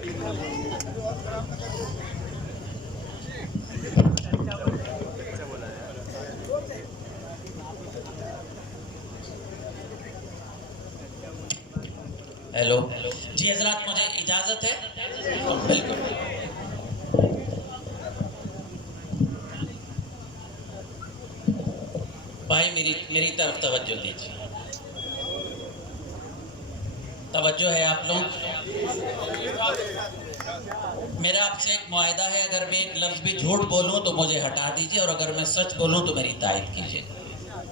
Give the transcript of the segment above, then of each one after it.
Hello जी हजरात, मुझे इजाजत है? बिल्कुल। भाई मेरी मेरी तरफ तवज्जो दीजिए। तवज्जो है आप लोग? मेरा आपसे एक मुआहदा है, अगर मैं एक लफ्ज़ भी झूठ बोलूं तो मुझे हटा दीजिए, और अगर मैं सच बोलूं तो मेरी तारीफ कीजिए।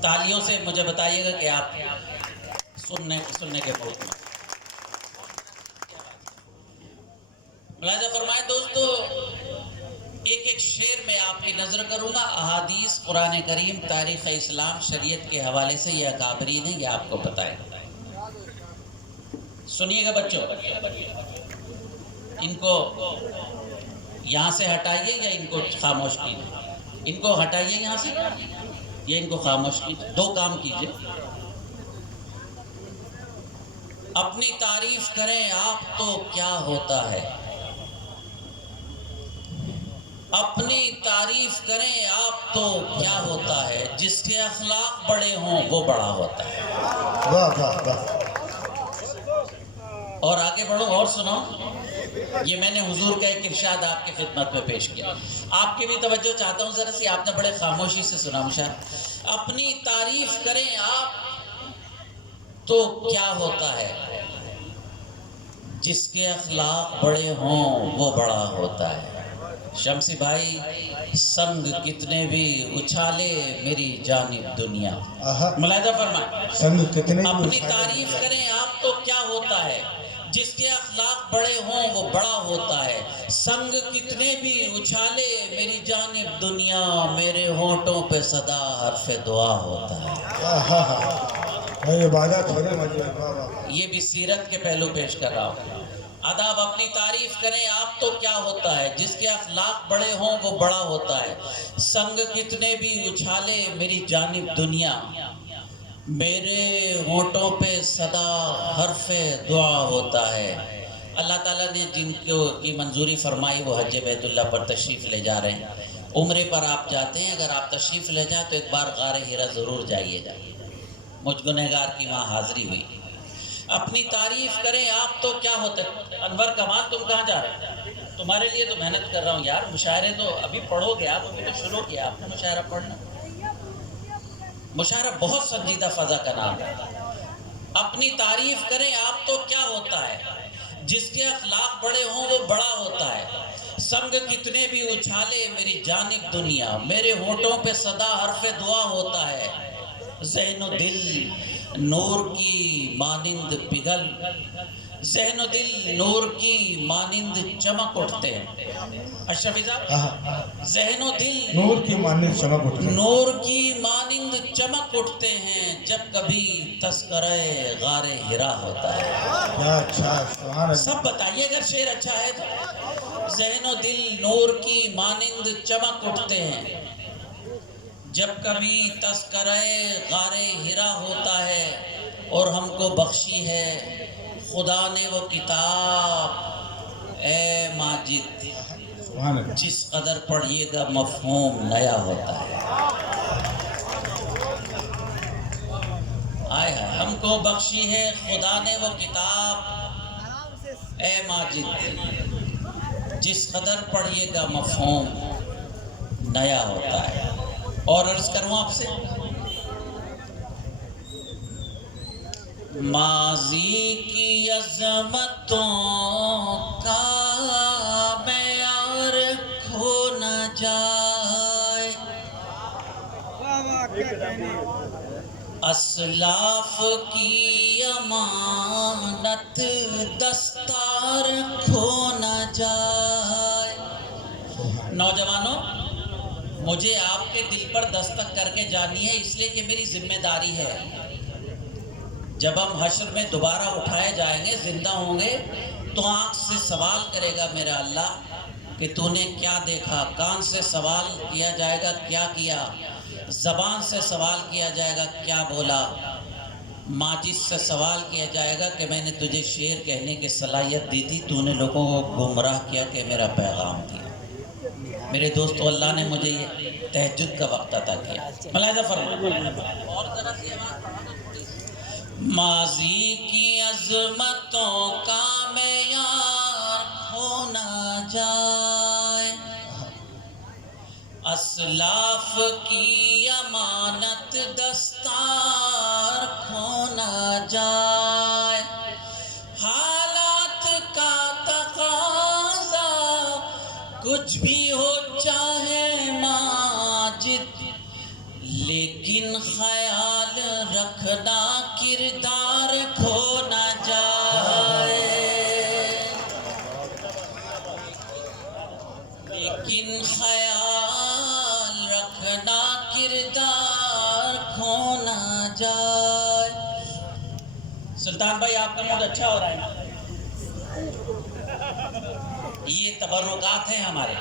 तालियों से मुझे बताइएगा कि आप सुनने के मूड में। मुलाहिज़ा फरमाए दोस्तों, एक एक शेर में आपकी नजर करूंगा। अहादीस, कुरान करीम, तारीख़ इस्लाम, शरीयत के हवाले से यह अकाबरीन है, यह आपको बताएगा। सुनिएगा बच्चों, इनको यहाँ से हटाइए या इनको खामोश कीजिए। इनको हटाइए यहाँ से या इनको खामोश कीजिए। दो काम कीजिए। अपनी तारीफ करें आप तो क्या होता है, अपनी तारीफ करें आप तो क्या होता है, जिसके अखलाक बड़े हों वो बड़ा होता है। वाह वाह वाह। और आगे बढ़ो और सुनो। ये मैंने हुजूर का एक इरशाद आपकी खिदमत में पेश किया। आपकी भी तवज्जो चाहता हूँ जरा सी, आपने बड़े खामोशी से सुना मुशार। अपनी तारीफ करें आप तो क्या होता है, जिसके अखलाक बड़े हों वो बड़ा होता है। शम्सी भाई, संग कितने भी उछाले मेरी जानिब दुनिया। मुलाहिज़ा फरमाए, संग कितने अपनी तारीफ करें आप तो क्या होता है, जिसके अखलाक बड़े हों वो बड़ा होता है। संग कितने भी उछाले मेरी जानिब दुनिया, मेरे होंठों पे सदा हर्फ़े दुआ होता है। ये भी सीरत के पहलू पेश कर रहा हूँ। अदाब, अपनी तारीफ करें आप तो क्या होता है, जिसके अखलाक बड़े हों वो बड़ा होता है। संग कितने भी उछाले मेरी जानिब दुनिया, मेरे होंठों पे सदा हर्फ़े दुआ होता है। अल्लाह ताला ने जिनको की मंजूरी फरमाई वो हज बैतुल्लाह पर तशरीफ़ ले जा रहे हैं। उम्रे पर आप जाते हैं, अगर आप तशरीफ़ ले जाए तो एक बार गारे हिरा ज़रूर जाइएगा। मुझ गुनहगार की वहाँ हाज़िरी हुई। अपनी तारीफ करें आप तो क्या होता है। अनवर कमाल, तुम कहाँ जा रहे हो? तुम्हारे लिए तो मेहनत कर रहा हूँ यार। मुशायरे तो अभी पढ़ोगे आप, अभी तो शुरू किया आपने मुशायरा पढ़ना। मुशायरा बहुत संजीदा फ़ज़ा का नाम है। अपनी तारीफ करें आप तो क्या होता है, जिसके अखलाक बड़े हों वो बड़ा होता है। संग कितने भी उछाले मेरी जानिब दुनिया, मेरे होंठों पे सदा हर्फ़े दुआ होता है। ज़हनो दिल नूर की मानिंद पिघल, ज़हनो दिल नूर की मानिंद चमक उठते हैं। अशरफिज़ा, ज़हनो दिल नूर की मानिंद चमक उठते हैं, नूर की मानिंद चमक उठते हैं, जब कभी तस्करे गारे हिरा होता है। अच्छा, सब बताइए अगर शेर अच्छा है तो। ज़हनो दिल नूर की मानिंद चमक उठते हैं, जब कभी तस्करे गारे हिरा होता है। और हमको बख्शी है खुदा ने वो किताब, ए माजिद, जिस कदर पढ़िएगा मफ़हूम नया होता है। आय हाय, हमको बख्शी है खुदा ने वो किताब, ए माजिद, जिस कदर पढ़िएगा मफ़हूम नया होता है। और अर्ज करूँ आपसे, माजी की अज़मतों का मेयार खो न जाए, असलाफ की अमानत दस्तार खो न जाए। नौजवानों, मुझे आपके दिल पर दस्तक करके जानी है, इसलिए कि मेरी जिम्मेदारी है। जब हम हश्र में दोबारा उठाए जाएंगे, जिंदा होंगे, तो आँख से सवाल करेगा मेरा अल्लाह कि तूने क्या देखा। कान से सवाल किया जाएगा क्या किया। ज़बान से सवाल किया जाएगा क्या बोला। माजिद से सवाल किया जाएगा कि मैंने तुझे शेर कहने की सलाहियत दी थी, तूने लोगों को गुमराह किया कि मेरा पैगाम दिया। मेरे दोस्तों, अल्लाह ने मुझे ये तहज्जुद का वक्त अता किया। मुलाहिज़ा फरमाइए। और ज़रा सी आवाज़ बढ़ा दो थोड़ी सी। माजी की अज़मतों का मेयार हो ना जाए, असलाफ की अमानत दस्तार खो ना जाए, हालात का तकाज़ा कुछ भी हो चाहे माजिद, लेकिन ख्याल रखना किरदार खो ना जाए, लेकिन ख्याल रखना किरदार खो ना जाए। सुल्तान भाई, आपका मूड अच्छा हो रहा है ना? ये तबर्रुकात हैं हमारे।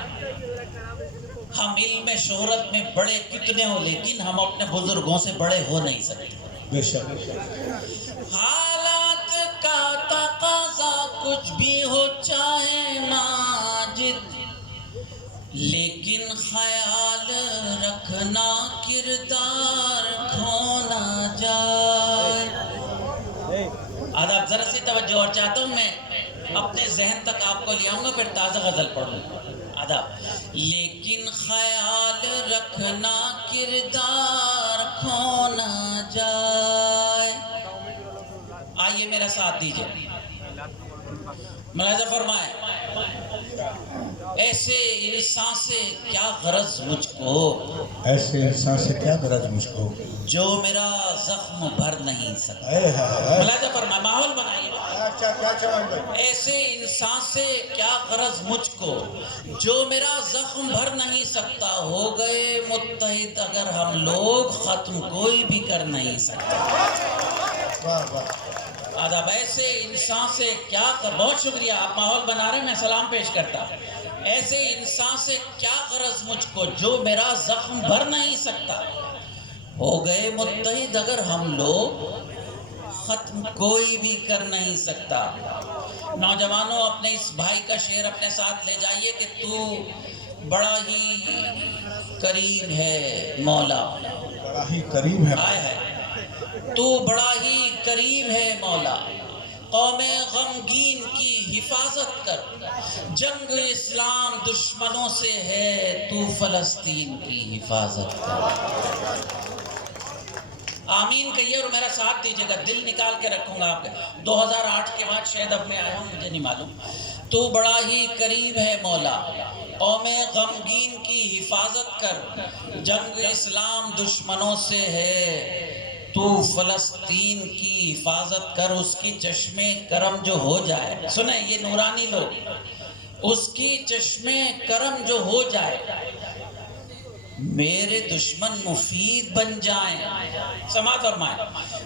हम इल्म शोहरत में बड़े कितने हो, लेकिन हम अपने बुजुर्गों से बड़े हो नहीं सकते। बेशक। हालात का तकाज़ा कुछ भी हो चाहे माजिद, लेकिन ख्याल रखना किरदार खो ना जाए। आदाब, जरा सी तवज्जो और चाहता हूँ मैं अपने जहन तक आपको ले आऊंगा, फिर ताज़ा गजल पढ़ूंगा। आदाब। लेकिन ख्याल रखना किरदार खो ना जाए। आइए मेरा साथ दीजिए, मुलाहिज़ा फरमाए। ऐसे इंसान से क्या गरज मुझको, ऐसे इंसान से क्या गरज मुझको, जो मेरा जख्म भर नहीं सकता। हाय हाय। मुलाहिज़ा फरमाए, माहौल बनाइए। क्या समझ गए? ऐसे इंसान से क्या गरज मुझको, जो मेरा जख्म भर नहीं सकता। हो गए मुत्तहिद अगर हम लोग, खत्म कोई भी कर नहीं सकता। वाह वाह। आदाब। ऐसे इंसान से क्या बहुत शुक्रिया, आप माहौल बना रहे हैं, मैं सलाम पेश करता। ऐसे इंसान से क्या गरज मुझको, जो मेरा जख्म भर नहीं सकता। हो गए मुत्तहिद अगर हम लोग, खत्म कोई भी कर नहीं सकता। नौजवानों, अपने इस भाई का शेर अपने साथ ले जाइए कि तू बड़ा ही करीब है मौला, बड़ा ही करीब है। आए है तू बड़ा ही करीब है मौला, कौमे गमगीन की हिफाजत कर। जंग इस्लाम दुश्मनों से है, तू फलस्तीन की हिफाजत कर। आमीन कहिए और मेरा साथ दीजिएगा, दिल निकाल के रखूंगा आपके। 2008 के बाद शायद अब मैं आया हूँ, मुझे नहीं मालूम। तू बड़ा ही करीब है मौला, कौमे गमगीन की हिफाजत कर। जंग इस्लाम दुश्मनों से है, तू फलस्तीन की हिफाजत कर। उसकी चश्मे करम जो हो जाए, सुने ये नूरानी लोग, उसकी चश्मे करम जो हो जाए, मेरे दुश्मन मुफीद बन जाएं। समात फरमाए।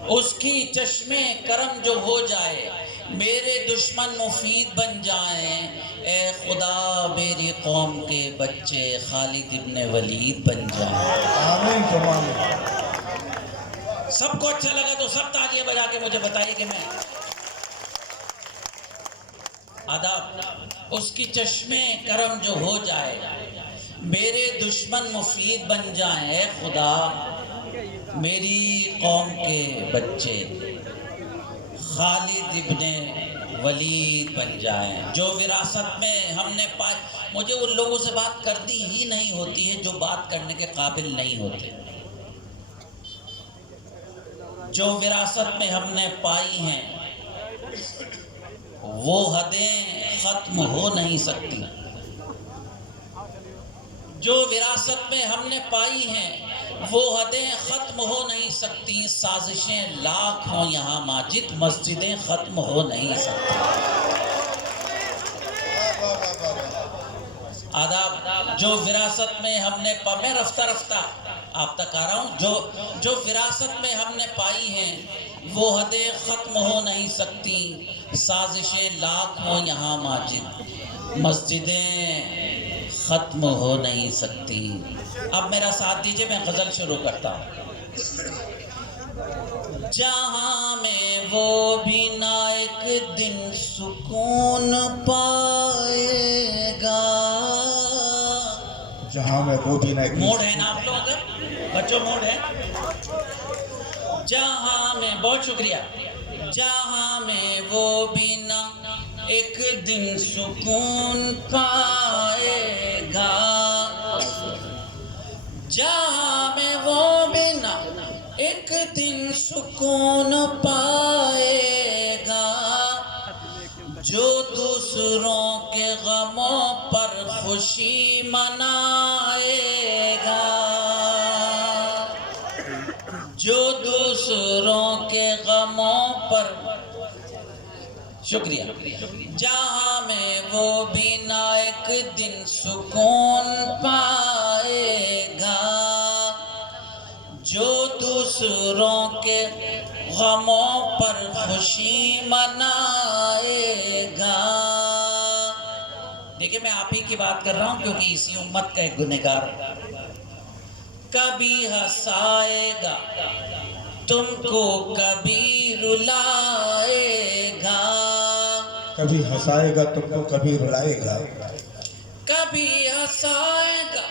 उसकी चश्मे करम जो हो जाए, मेरे दुश्मन मुफीद बन जाएं। ए खुदा मेरी कौम के बच्चे खालिद इब्ने वलीद बन जाएं। आमीन तो आमीन। सबको अच्छा लगा तो सब तालियां बजा के मुझे बताइए कि मैं आदाब। उसकी चश्मे करम जो हो जाए, मेरे दुश्मन मुफीद बन जाए। खुदा मेरी कौम के बच्चे खालिद इब्ने वलीद बन जाएं। जो विरासत में हमने पाई, मुझे उन लोगों से बात करनी ही नहीं होती है जो बात करने के काबिल नहीं होते। जो विरासत में हमने पाई हैं, वो हदें खत्म हो नहीं सकती। जो विरासत में हमने पाई हैं, वो हदें खत्म हो नहीं सकती। साजिशें लाख हों यहाँ माजिद, मस्जिदें खत्म हो नहीं सकती। आदाब। जो विरासत में हमने मैं रफ्ता रफ्ता आप तक आ रहा हूँ। जो विरासत में हमने पाई हैं, वो हदें खत्म हो नहीं सकती। साजिशें लाख हों यहाँ माजिद, मस्जिदें खत्म हो नहीं सकती। अब मेरा साथ दीजिए, मैं गजल शुरू करता हूँ। जहां में वो भी ना एक दिन सुकून पाएगा। जहां में वो भी नहीं। मोड है ना आप लोगों का बच्चों, मोड है। जहां में, बहुत शुक्रिया। जहां में वो भी ना एक दिन सुकून पाएगा। जहां में वो भी ना एक दिन सुकून पाएगा। जो दूसरों के गमों पर खुशी मनाएगा। जो दूसरों के गमों पर, शुक्रिया। जहां में वो भी ना एक दिन सुकून पाएगा। जो दूसरों के गमों पर खुशी मनाएगा। देखिए मैं आप ही की बात कर रहा हूं क्योंकि इसी उम्मत का एक गुनहगार। कभी हंसाएगा तुमको, कभी रुलाएगा। कभी हंसाएगा तुमको, कभी रुलाएगा। कभी हंसाएगा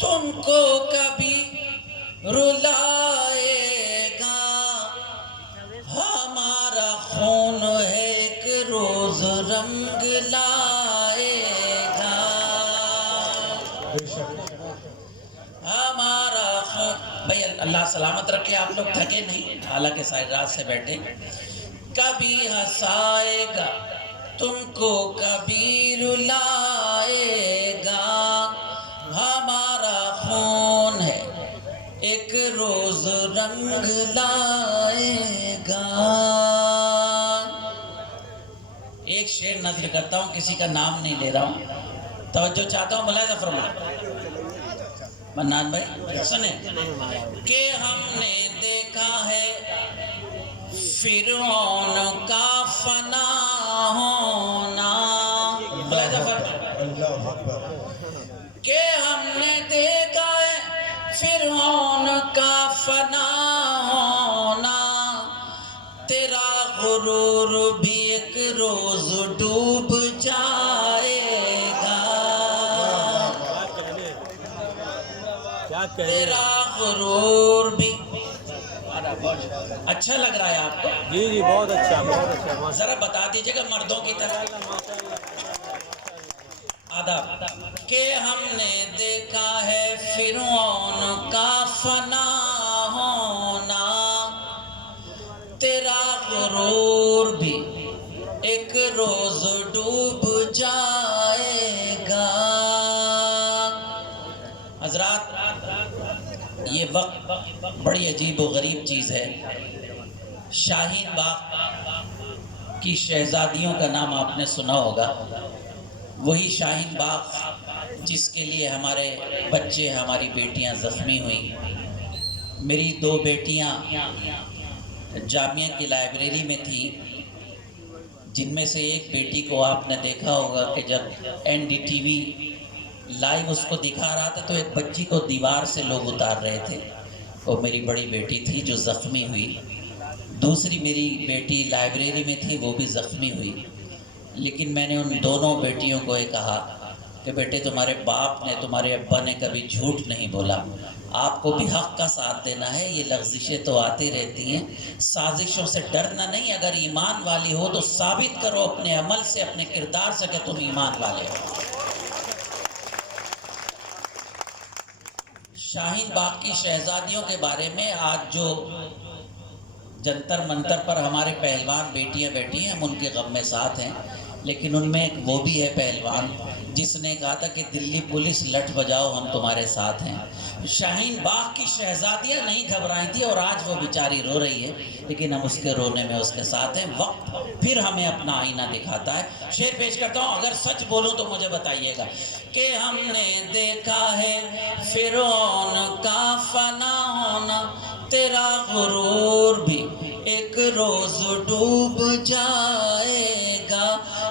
तुमको, कभी रुलाएगा। हमारा खून है एक रोज रंग लाएगा। हमारा खून, भाई अल्लाह सलामत रखे, आप लोग थके नहीं, हालांकि सारी रात से बैठे। कभी हंसाएगा तुमको, कभी रुलाएगा। हमारा खून है एक रोज रंग लाएगा। एक शेर नज़र करता हूँ, किसी का नाम नहीं ले रहा हूँ, तवज्जो चाहता हूँ, मुलाहिज़ा फरमाएं। मन्नान भाई सुने कि हमने देखा है फिरौन का फना होना। मुलाहिज़ा फरमाएं। अल्लाह अकबर। कि हमने देखा है फिरौन का फना होना। तेरा गुरूर भी एक रोज डूब जाएगा। तेरा गुरूर भी, अच्छा लग रहा है आपको? जी जी बहुत अच्छा, बहुत अच्छा। जरा बता दीजिएगा मर्दों की तरह। आदाब। के हमने देखा है फिरौन का फना होना। तेरा गुरूर भी एक रोज डूब जाएगा। हजरात, ये वक्त बड़ी अजीब व गरीब चीज़ है। शाहीन बाग की शहजादियों का नाम आपने सुना होगा। वही शाहीन बाग जिसके लिए हमारे बच्चे, हमारी बेटियां जख्मी हुई। मेरी दो बेटियां जामिया की लाइब्रेरी में थी, जिनमें से एक बेटी को आपने देखा होगा कि जब NDTV लाइव उसको दिखा रहा था तो एक बच्ची को दीवार से लोग उतार रहे थे। वो मेरी बड़ी बेटी थी जो ज़ख्मी हुई। दूसरी मेरी बेटी लाइब्रेरी में थी, वो भी ज़ख्मी हुई। लेकिन मैंने उन दोनों बेटियों को ये कहा कि बेटे, तुम्हारे बाप ने, तुम्हारे अब्बा ने कभी झूठ नहीं बोला। आपको भी हक़ का साथ देना है। ये लफ्ज़िशें तो आती रहती हैं, साजिशों से डरना नहीं। अगर ईमान वाली हो तो साबित करो अपने अमल से, अपने किरदार से कि तुम ईमान वाले हो। शाहीन बाग की शहजादियों के बारे में आज जो जंतर मंतर पर हमारे पहलवान बेटियां बैठी हैं, हम उनके गम में साथ हैं। लेकिन उनमें एक वो भी है पहलवान जिसने कहा था कि दिल्ली पुलिस लठ बजाओ, हम तुम्हारे साथ हैं। शाहीन बाग की शहजादियां नहीं घबराई थी और आज वो बेचारी रो रही है, लेकिन हम उसके रोने में उसके साथ हैं। वक्त फिर हमें अपना आईना दिखाता है। शेर पेश करता हूँ, अगर सच बोलूँ तो मुझे बताइएगा कि हमने देखा है फिरौन का फना होना। तेरा गुरूर भी एक रोज डूब जाएगा।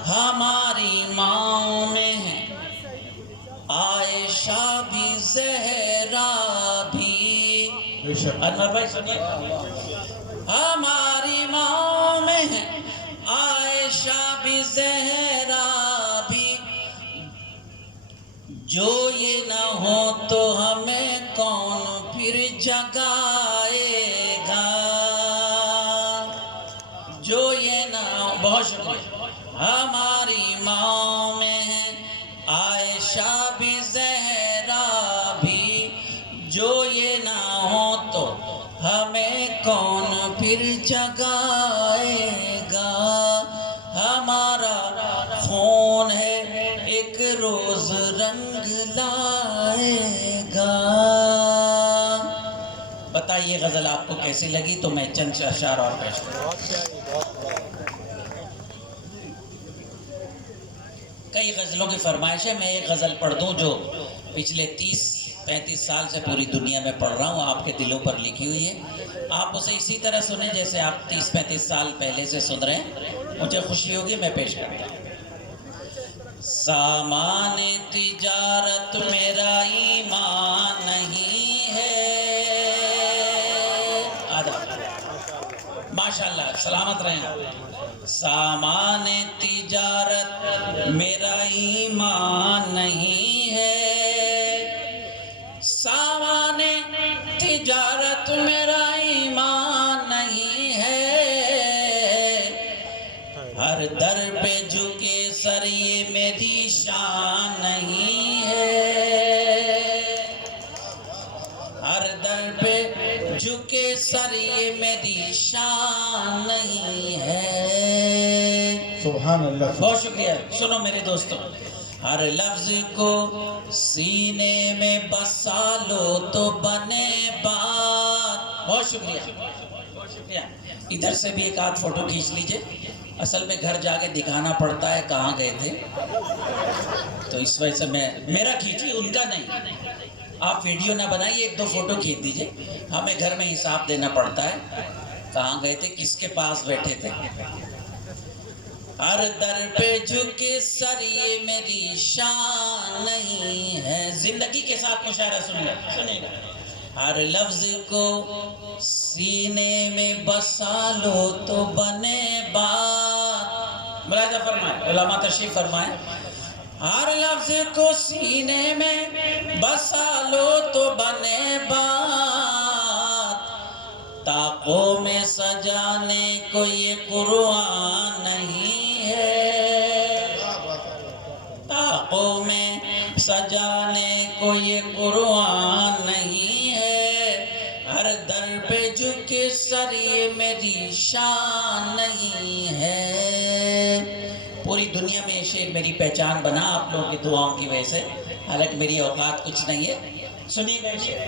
हमारी माँ में है आयशा भी, ज़हरा भी। अनवर भाई सुनिए, जो ये ना हो तो हमें कौन फिर जगाएगा। जो ये ना हो, बहुत शुक्रिया। हमारी माँ में है आयशा भी ज़हरा भी, जो ये ना हो तो हमें कौन फिर जगाएगा। हमारा खून है एक रोज रंग लाएगा। बताइए गजल आपको कैसी लगी, तो मैं चंद अशार और पेश करूं। बहुत प्यारी, बहुत प्यारी। कई गजलों की फरमाइश है, मैं एक गजल पढ़ दूं जो पिछले 30-35 साल से पूरी दुनिया में पढ़ रहा हूं, आपके दिलों पर लिखी हुई है। आप उसे इसी तरह सुने जैसे आप 30-35 साल पहले से सुन रहे हैं, मुझे खुशी होगी। मैं पेश करता हूं। सामान तिजारत मेरा ईमान नहीं है। आदाब, माशाल्लाह, सलामत रहें। सामान तिजारत मेरा ईमान नहीं है। सामान तिजारत मेरा ईमान नहीं है। हर दर पे झुके सर ये मेरी शान नहीं है। हर दर पे झुके सर ये मेरी शान नहीं है। सुभान अल्लाह। बहुत शुक्रिया। सुनो मेरे दोस्तों, हर लफ्ज को सीने में बसा लो तो बने बात। बहुत शुक्रिया, बहुत शुक्रिया। इधर से भी एक आध फोटो खींच लीजिए। असल में घर जाके दिखाना पड़ता है कहाँ गए थे, तो इस वजह से मेरा खींचिए, उनका नहीं। आप वीडियो ना बनाइए, एक दो फोटो खींच दीजिए। हमें घर में हिसाब देना पड़ता है कहाँ गए थे, किसके पास बैठे थे। हर दर पे झुके सर ये मेरी शान नहीं है। जिंदगी के साथ मुशायरा सुनिएगा। हर लफ्ज को सीने में बसा लो तो बने बात। मुलाजा फरमाए, उलमा तशरीफ फरमाए। हर लफ्ज को सीने में बसा लो तो बने बात। ताकों में सजाने को ये कुरान नहीं है। ताकों में सजाने को ये कुरान नहीं है। हर दर पे झुके सर ये मेरी शान नहीं है। पूरी दुनिया में ये शेर मेरी पहचान बना आप लोगों की दुआओं की वजह से, हालांकि मेरी औकात कुछ नहीं है। सुनिए शेर।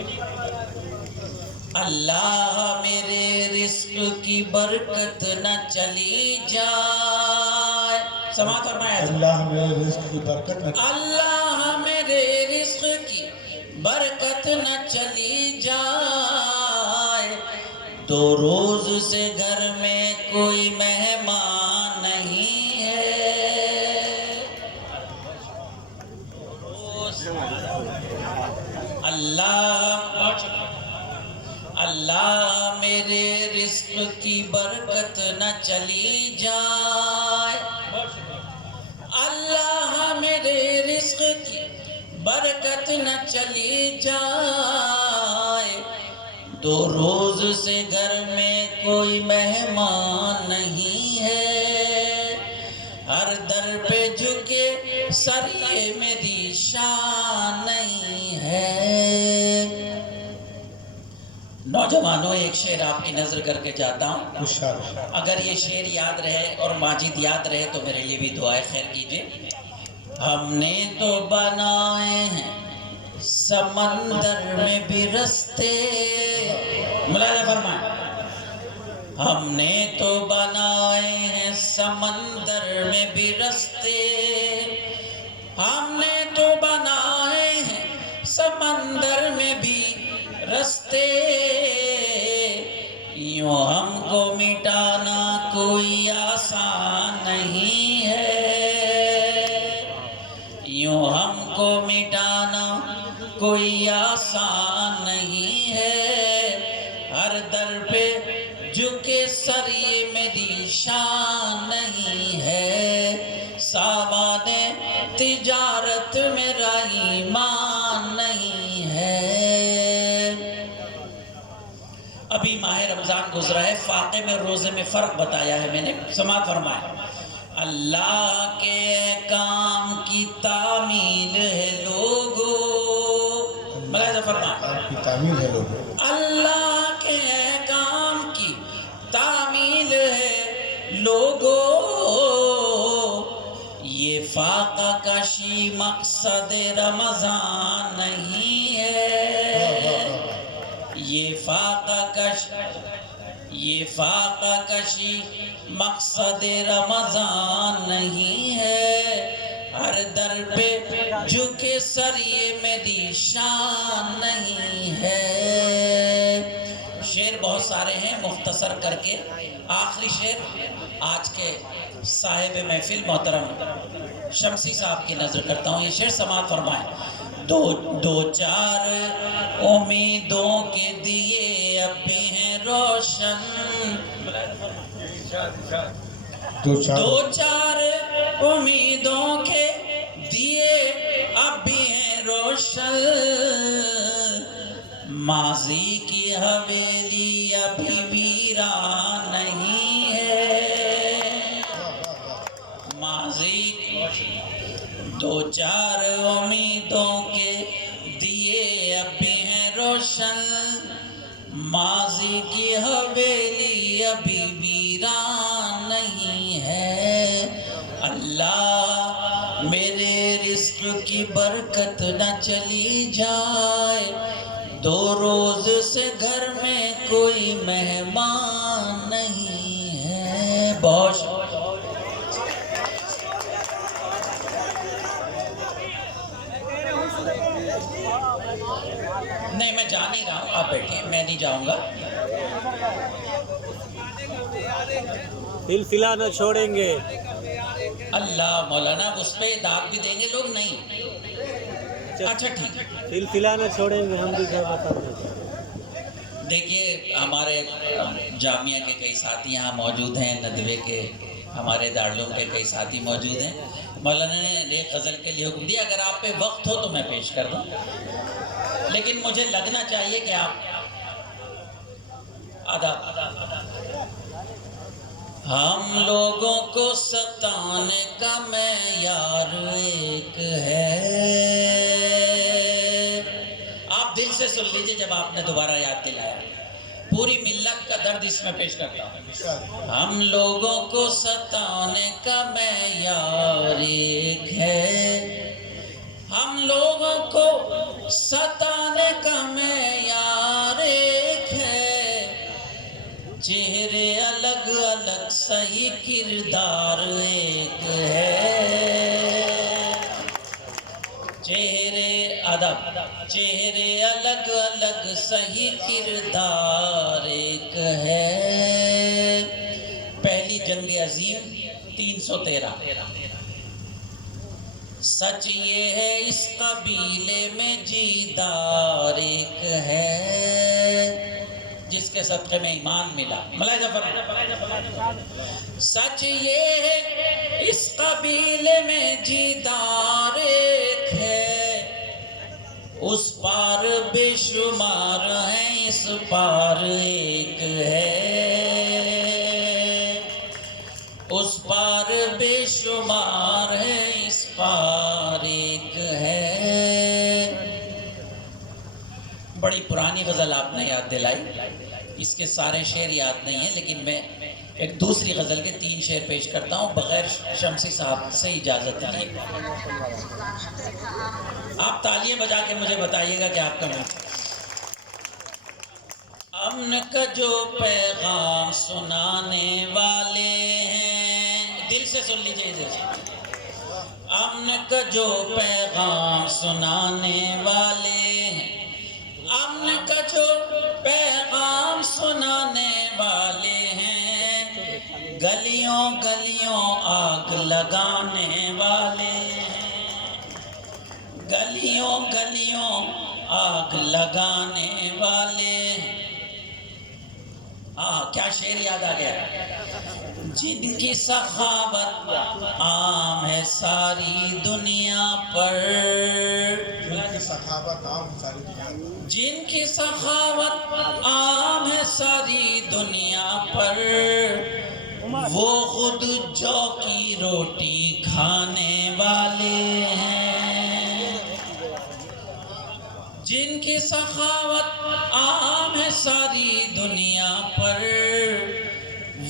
अल्लाह मेरे रिस्क की बरकत न चली जाए। समात फरमाया। अल्लाह मेरे रिस्क की बरकत न अल्लाह मेरे रिस्क की बरकत न चली जाए। 2 रोज से घर में कोई मेहमान नहीं है। अल्लाह मेरे रिस्क की बरकत न चली जाए। अल्लाह मेरे रिस्क की बरकत न चली जाए। 2 रोज से घर में कोई मेहमान नहीं है। हर दर पे झुके सर ये मेरी शान नहीं है। नौजवानों, एक शेर आपकी नजर करके जाता हूँ। अगर ये शेर याद रहे और माजिद याद रहे तो मेरे लिए भी दुआएं खैर कीजिए। हमने तो बनाए हैं समंदर में भी रस्ते। मुलाजा फरमाए। हमने तो बनाए हैं समंदर में भी रस्ते। हमने तो बनाए हैं समंदर में भी रस्ते। यूं हमको मिटाना कोई आसान नहीं है। यूं हमको मिटाना कोई आसान नहीं है। हर दर पे झुके सर ये मेरी शान नहीं है। सामाने में तिजारत मेरा ईमान नहीं है। अभी माह रमजान गुजरा है, फाके में रोजे में फर्क बताया है मैंने, समाअत फरमाया। अल्लाह के काम की तामील है लोगो, मुलाहिज़ा फरमाया, की तामील है लोगों। अल्लाह के काम की तामील है लोगो, ये फाका कशी मकसद रमजान नहीं है। ये फाका कशी मकसद रमजान नहीं है। हर दर पे झुके सर ये मेरी शान नहीं है। शेर बहुत सारे हैं, मुख्तसर करके आखिरी शेर आज के साहिब महफिल मोहतरम शमसी साहब की नजर करता हूँ। ये शेर समाअत फरमाए। दो चार उम्मीदों के दिए अब भी हैं रोशन, दो चार उम्मीदों के दिए अब भी हैं रोशन। माजी की हवेली अभी वीरान नहीं है। माजी दो चार उम्मीदों के दिए अब भी हैं रोशन। माजी की हवेली अभी वीरान नहीं है। अल्लाह मेरे रिस्क की बरकत न चली जाए, दो रोज से घर में कोई मेहमान नहीं है। बहुत नहीं, मैं जा नहीं रहा हूँ, आप बैठिए, मैं नहीं जाऊंगा। सिलसिला न छोड़ेंगे। अल्लाह मौलाना, उस पे दाग भी देंगे लोग? नहीं, अच्छा ठीक है। सिलसिला न छोड़ेंगे, हम भी क्या बता दें। देखिए, हमारे जामिया के कई साथी यहाँ मौजूद हैं, नदवे के, हमारे दारुल के कई साथी मौजूद हैं। मौलाना ने एक गज़ल के लिए हुक्म दिया, अगर आप पे वक्त हो तो मैं पेश कर दूँ, लेकिन मुझे लगना चाहिए कि आप हम लोगों को सताने का मैयार एक है। आप दिल से सुन लीजिए, जब आपने दोबारा याद दिलाया, पूरी मिल्लत का दर्द इसमें पेश करता हूँ। हम लोगों को सताने का मैयार एक है। हम लोगों को सताने का मैयार एक है। चेहरे अलग अलग सही किरदार एक है। चेहरे अलग अलग सही किरदार एक है। पहली जंग अजीम 313। सच ये है इस कबीले में जीदार एक है, जिसके सदक़े में ईमान मिला। मुलाहिज़ा फरमाइए। सच ये है इस कबीले में जीदार एक है। उस पार बेशुमार है, इस पार एक है। उस पार बेशुमार है, इस पार एक है। बड़ी पुरानी गज़ल आपने याद दिलाई, इसके सारे शेर याद नहीं है, लेकिन मैं एक दूसरी गज़ल के 3 शेर पेश करता हूँ बग़ैर शमसी साहब से इजाज़त लिए। आप तालियां बजा के मुझे बताइएगा कि आपका नाम। अमन का जो पैगाम सुनाने वाले हैं, दिल से सुन लीजिए इधर से। अमन का जो पैगाम सुनाने वाले हैं, अमन का जो पैगाम सुनाने वाले हैं, गलियों गलियों आग लगाने वाले हैं, गलियों गलियों आग लगाने वाले। हाँ, क्या शेर याद आ गया। जिनकी सखावत आम है सारी दुनिया पर, जिनकी सखावत आम सारी दुनिया में, जिनकी सखावत आम है सारी दुनिया पर, वो खुद जौ की रोटी खाने वाले हैं। जिनकी सखावत आम है सारी दुनिया पर,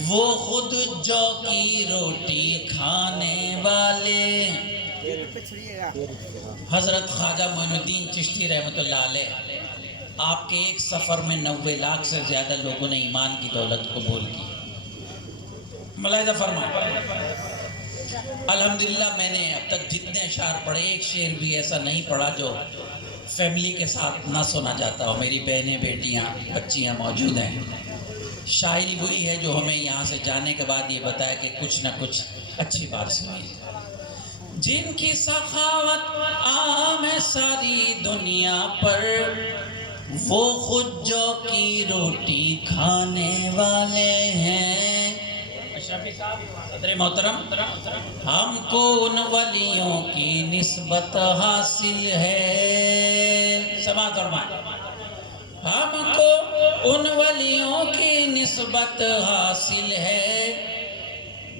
वो खुद जौ की रोटी खाने वाले हैं। हजरत ख्वाजा मोइनुद्दीन चिश्ती रहमतुल्लाह अलैह, आपके एक सफ़र में 90 लाख से ज़्यादा लोगों ने ईमान की दौलत कबूल की। मुलाहिज़ा फरमाएं, अल्हम्दुलिल्लाह मैंने अब तक जितने अशार पढ़े, एक शेर भी ऐसा नहीं पढ़ा जो फैमिली के साथ ना सुना जाता हो। मेरी बहनें, बेटियां, बच्चियां मौजूद हैं। शायरी वही है जो हमें यहाँ से जाने के बाद ये बताया कि कुछ ना कुछ अच्छी बात सुनी। जिनकी सखावत आम है सारी दुनिया पर, वो खुद जौ की रोटी खाने वाले हैं। शफी साहब, सदर मोहतरम, हमको उन वलियों की निस्बत हासिल है। समाअत फरमाएं, हमको उन वलियों की निस्बत हासिल है,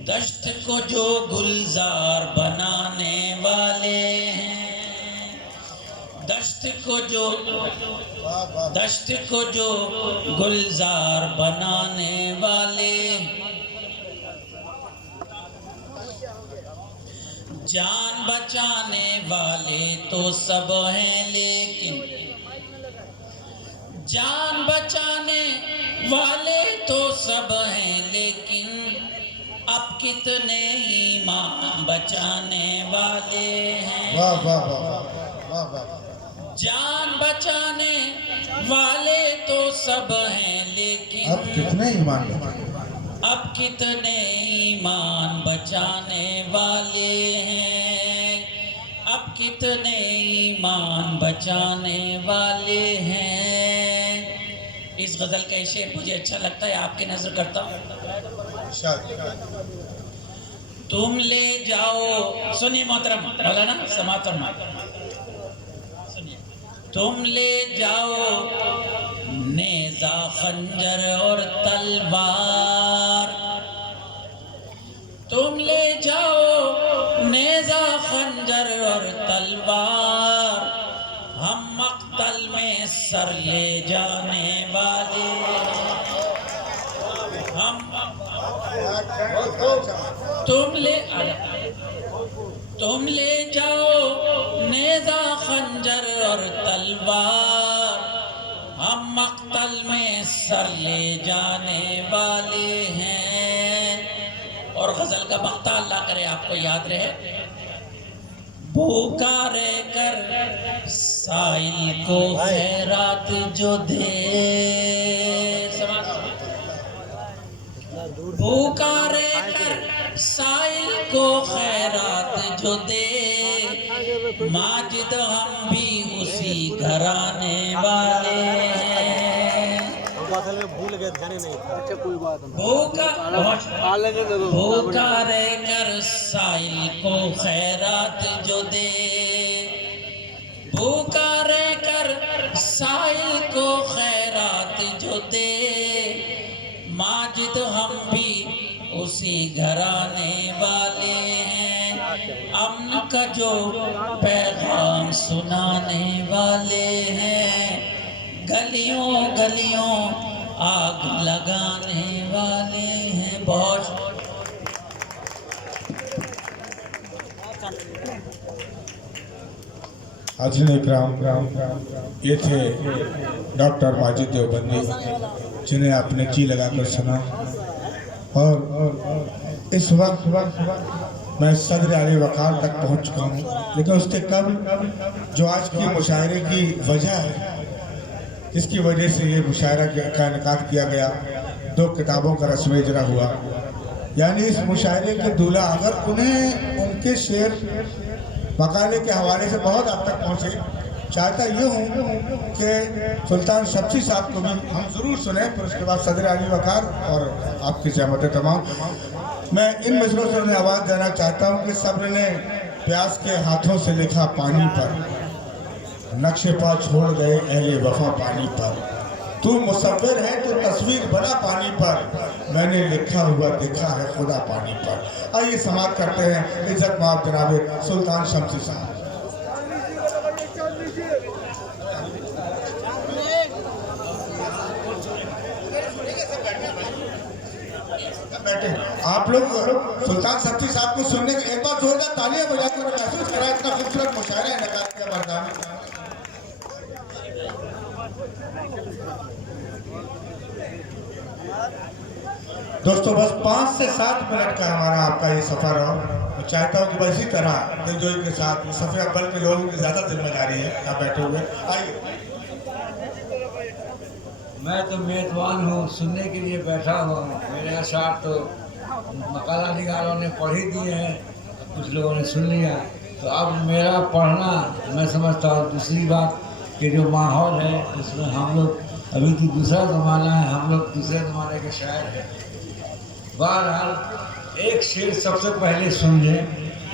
दश्त को जो गुलजार बनाने वाले हैं। दश्त को जो गुलजार बनाने वाले, जान बचाने वाले तो सब हैं, लेकिन जान बचाने वाले तो सब हैं, लेकिन अब कितने ईमान बचाने वाले हैं। वाह वाह वाह वाह वाह। जान बचाने वाले तो सब हैं, लेकिन अब कितने ईमान बचाने, अब कितने ईमान बचाने वाले हैं। अब कितने ईमान बचाने वाले हैं। इस गज़ल का शेर मुझे अच्छा लगता है, आपकी नजर करता हूँ। तुम ले जाओ, सुनिए मोहतरम मौलाना, समाअत फरमाएं, सुनिए। तुम ले जाओ नेज़ा खंजर और तलवार, तुम ले जाओ नेज़ा खंजर और तलवार, हम मक्तल में सर ले जाने वाले। हम तुम ले जाओ नेज़ा खंजर और तलवार, हम मक्तल में सर ले जाने वाले हैं। और गजल का मक्ता अल्लाह करे आपको याद रहे। भूखा रहकर साइल को खैरात जो दे, भूखा रहकर साइल को खैरात जो दे, माजिद हम भी उसी घराने वाले हैं। भूल गए, ध्यान नहीं था। अच्छा कोई बात नहीं। भूखा रहकर साइल को खैरात जो दे, भूखा रहकर साइल को खैरात जो दे, माजिद हम भी उसी घराने वाले हैं। अमन का जो पैगाम सुनाने वाले हैं, गलियों गलियों आग लगाने वाले हैं। बहुत हाज़रीन इकराम, ये थे डॉक्टर माजिद देवबंदी, जिन्हें आपने जी लगाकर सुना। और इस वक्त मैं सदर आली वकार तक पहुंच चुका हूं, लेकिन उसके कबल जो आज की मुशायरे की वजह है, जिसकी वजह से ये मुशायरा का इनेकाद किया गया, 2 किताबों का रस्म इजरा हुआ। यानी इस मुशायरे के दूल्हा अगर उन्हें उनके शेर मकाले के हवाले से बहुत अब तक पहुँचे, चाहता ये हूँ कि सुल्तान शब्सी साहब को भी हम ज़रूर सुने, फिर उसके बाद सदर आली वकार और आपकी जहमत तमाम। मैं इन मिसरों से उन्हें आवाज़ देना चाहता हूँ कि सब्र ने प्यास के हाथों से लिखा पानी पर, नक्शे पा छोड़ गए अहले वफा पानी पर। तू मुसव्विर है तो तस्वीर बना पानी पर, मैंने लिखा हुआ देखा है खुदा पानी पर। आइए समाप्त करते हैं इज्जत माफ जनाब सुल्तान शमसी साहब। बैठे आप लोग सुल्तान शमसी साहब को सुनने के एक बार जोरदार तालियां बजाकर महसूस करा इतना खूबसूरत मुशायरा इनका किया बरदान। दोस्तों बस 5 से 7 मिनट का हमारा आपका ये सफर हो। मैं चाहता हूँ कि बस इसी तरह दिलजोई के साथ सफ़े अव्वल के लोगों की ज़्यादा जिम्मेदारी है आप बैठे हुए। आइए मैं तो मेजबान हूँ, सुनने के लिए बैठा हुआ हूँ। मेरे अशार तो मकाला निगारों ने पढ़ ही दिए हैं, कुछ लोगों ने सुन लिया, तो अब मेरा पढ़ना मैं समझता हूँ दूसरी बात कि जो माहौल है उसमें हम लोग अभी तो दूसरा ज़माना है, हम लोग दूसरे ज़माने के शायर हैं। बहरहाल एक शेर सबसे पहले सुन लें,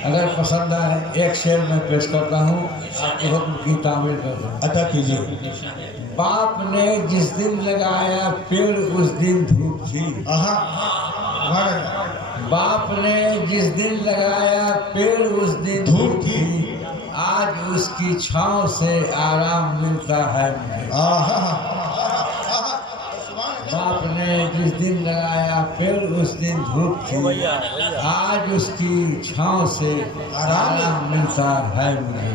अगर पसंद आए एक शेर मैं पेश करता हूँ, आपके हुक्म की तामील कर दूँ। अदा कीजिए। बाप ने जिस दिन लगाया पेड़ उस दिन धूप थी। बाप ने जिस दिन लगाया पेड़ उस दिन धूप थी, आज उसकी छांव से आराम मिलता है मुझे। बाप ने जिस दिन लगाया पेड़ उस दिन धूप थी, आज उसकी छांव से आराम मिलता है मुझे।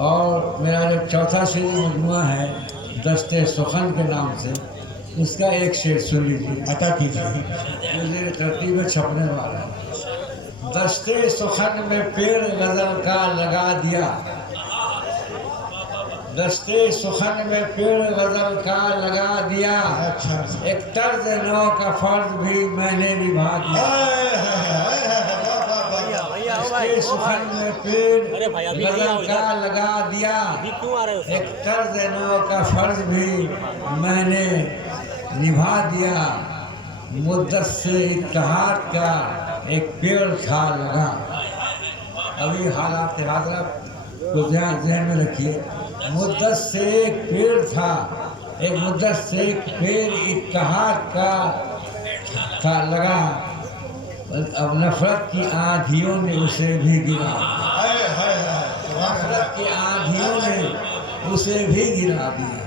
और मेरा जो चौथा शेर मजमुआ है दस्ते सुखन के नाम से, उसका एक शेर सुन लीजिए। अता कीजिए। मुझे तरतीब में छपने वाला है। दस्ते सुखन में पेड़ गजल का लगा दिया, दस्ते सुखन में पेड़ गजल का लगा दिया। अच्छा। एक तर्ज नौ का फर्ज भी मैंने निभा दिया। दस्ते सुखन में पेड़ गजल का लगा दिया, एक तर्ज नौ का फर्ज भी मैंने निभा दिया। मुद्दत से इत्तेहाद का एक पेड़ था लगा। अभी हालात हाजरा को ध्यान में रखिए। मुद्दत से एक पेड़ था, एक मुद्दत से एक पेड़ इत्तेहाद का था लगा, अब नफरत की आंधियों ने उसे भी गिरा। नफरत की आंधियों ने उसे भी गिरा दिया।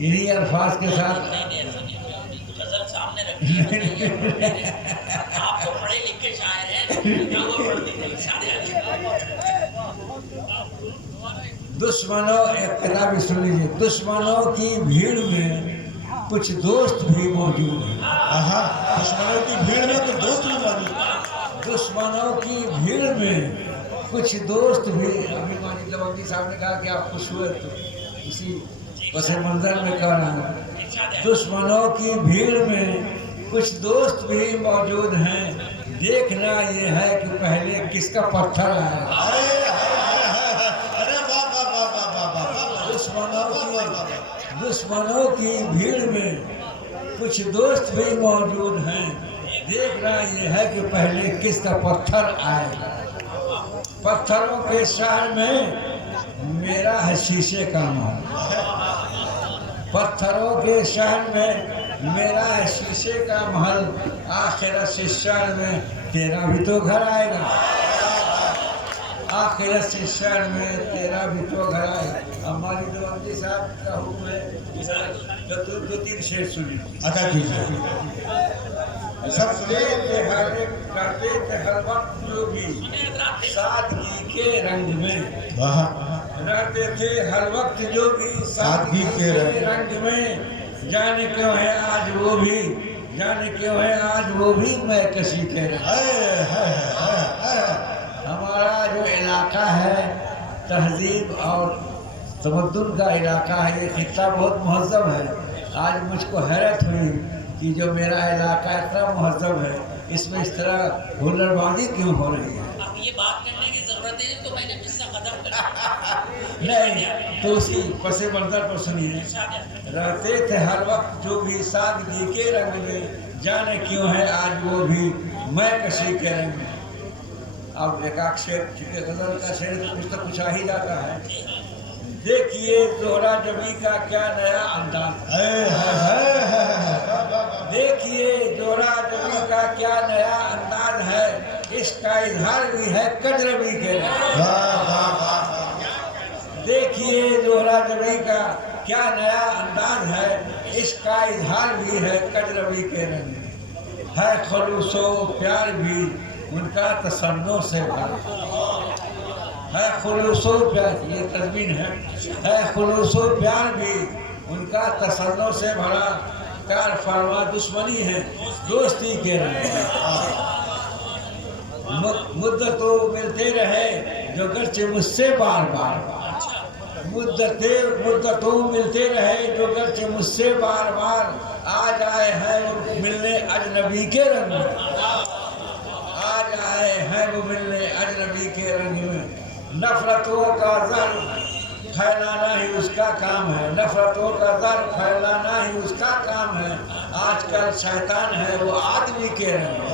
इन्हीं अल्फाज के साथ गजल सामने रखिए। आप तो पढ़े लिखे शायर हैं, क्या वो पढ़ दीजिए शायर। दुश्मनों, एक किताब सुन लीजिए। दुश्मनों की भीड़ में कुछ दोस्त भी मौजूद हैं। दुश्मनों की भीड़ में कुछ दोस्त भी मौजूद हैं। दुश्मनों की भीड़ में कुछ दोस्त भी। अभी मानी जवाबी साहब ने कहा कि आप खुश हुए, तो इसी पस मंजर में कह रहा हूँ। दुश्मनों की भीड़ में कुछ दोस्त भी मौजूद हैं, देखना ये है कि पहले किसका पत्थर आया। दुश्मनों की भीड़ में कुछ दोस्त भी मौजूद हैं, देखना ये है कि पहले किसका पत्थर आएगा। पत्थरों के शहर में मेरा है शीशे का महल। पत्थरों के शहर में मेरा है शीशे का महल, आखिरत से शहर में तेरा भी तो घर आएगा। आखिरत से शहर में तेरा भी तो घर आएगा। हमारी दवाजी साहब का हुक्म है, दो तीन शेर सुनी। अदा कीजिए। करते थे हर वक्त जो भी सादगी के रंग में, रहते थे हर वक्त जो भी सादगी के रंग में। जाने क्यों है आज वो भी, जाने क्यों है आज वो भी मैं कशी के रंग। हमारा जो इलाका है तहजीब और तमद्दुन का इलाका है, ये खित्ता बहुत महज़ब है। आज मुझको हैरत हुई कि जो मेरा इलाका इतना महज़ब है, इसमें इस तरह हुल्लड़बाजी क्यों हो रही है। अब ये बात करने की जरूरत है तो मैंने किस्सा खत्म कर नहीं तो उसी पसे मंजर पर सुनिए। रहते थे हर वक्त जो भी सादगी के रंग में, जाने क्यों है आज वो भी मैं कसी के रंग में। अब एक आध शेर, चूंकि गजल का शेर तो कुछ आ ही जाता है। देखिए जोहरा जबी का क्या नया अंदाज, देखिए जोहरा जबी का क्या नया अंदाज है, इसका इजहार भी है कजरवी के रंग। देखिए जोहरा जबी का क्या नया अंदाज है, इसका इजहार भी है कजरवी के रंग में। है खुलूसो प्यार भी उनका तसन्नो से भरा, है खुलूसो प्यार, ये तस्वीर है खुलूसो प्यार भी उनका तसन्नो से भरा। कार फरमा दुश्मनी है दोस्ती के रंग में। मुद्दतों मिलते रहे जो गर्चे मुझसे बार बार, मुद्दतों मिलते रहे जो गर्चे मुझसे बार बार। आज आए हैं वो मिलने अजनबी के रंग में, आज आए हैं वो मिलने अजनबी के रंग में। नफरतों का जर फैलाना ही उसका काम है, नफरतों का जर फैलाना ही उसका काम है। आजकल शैतान है वो आदमी के रंग में,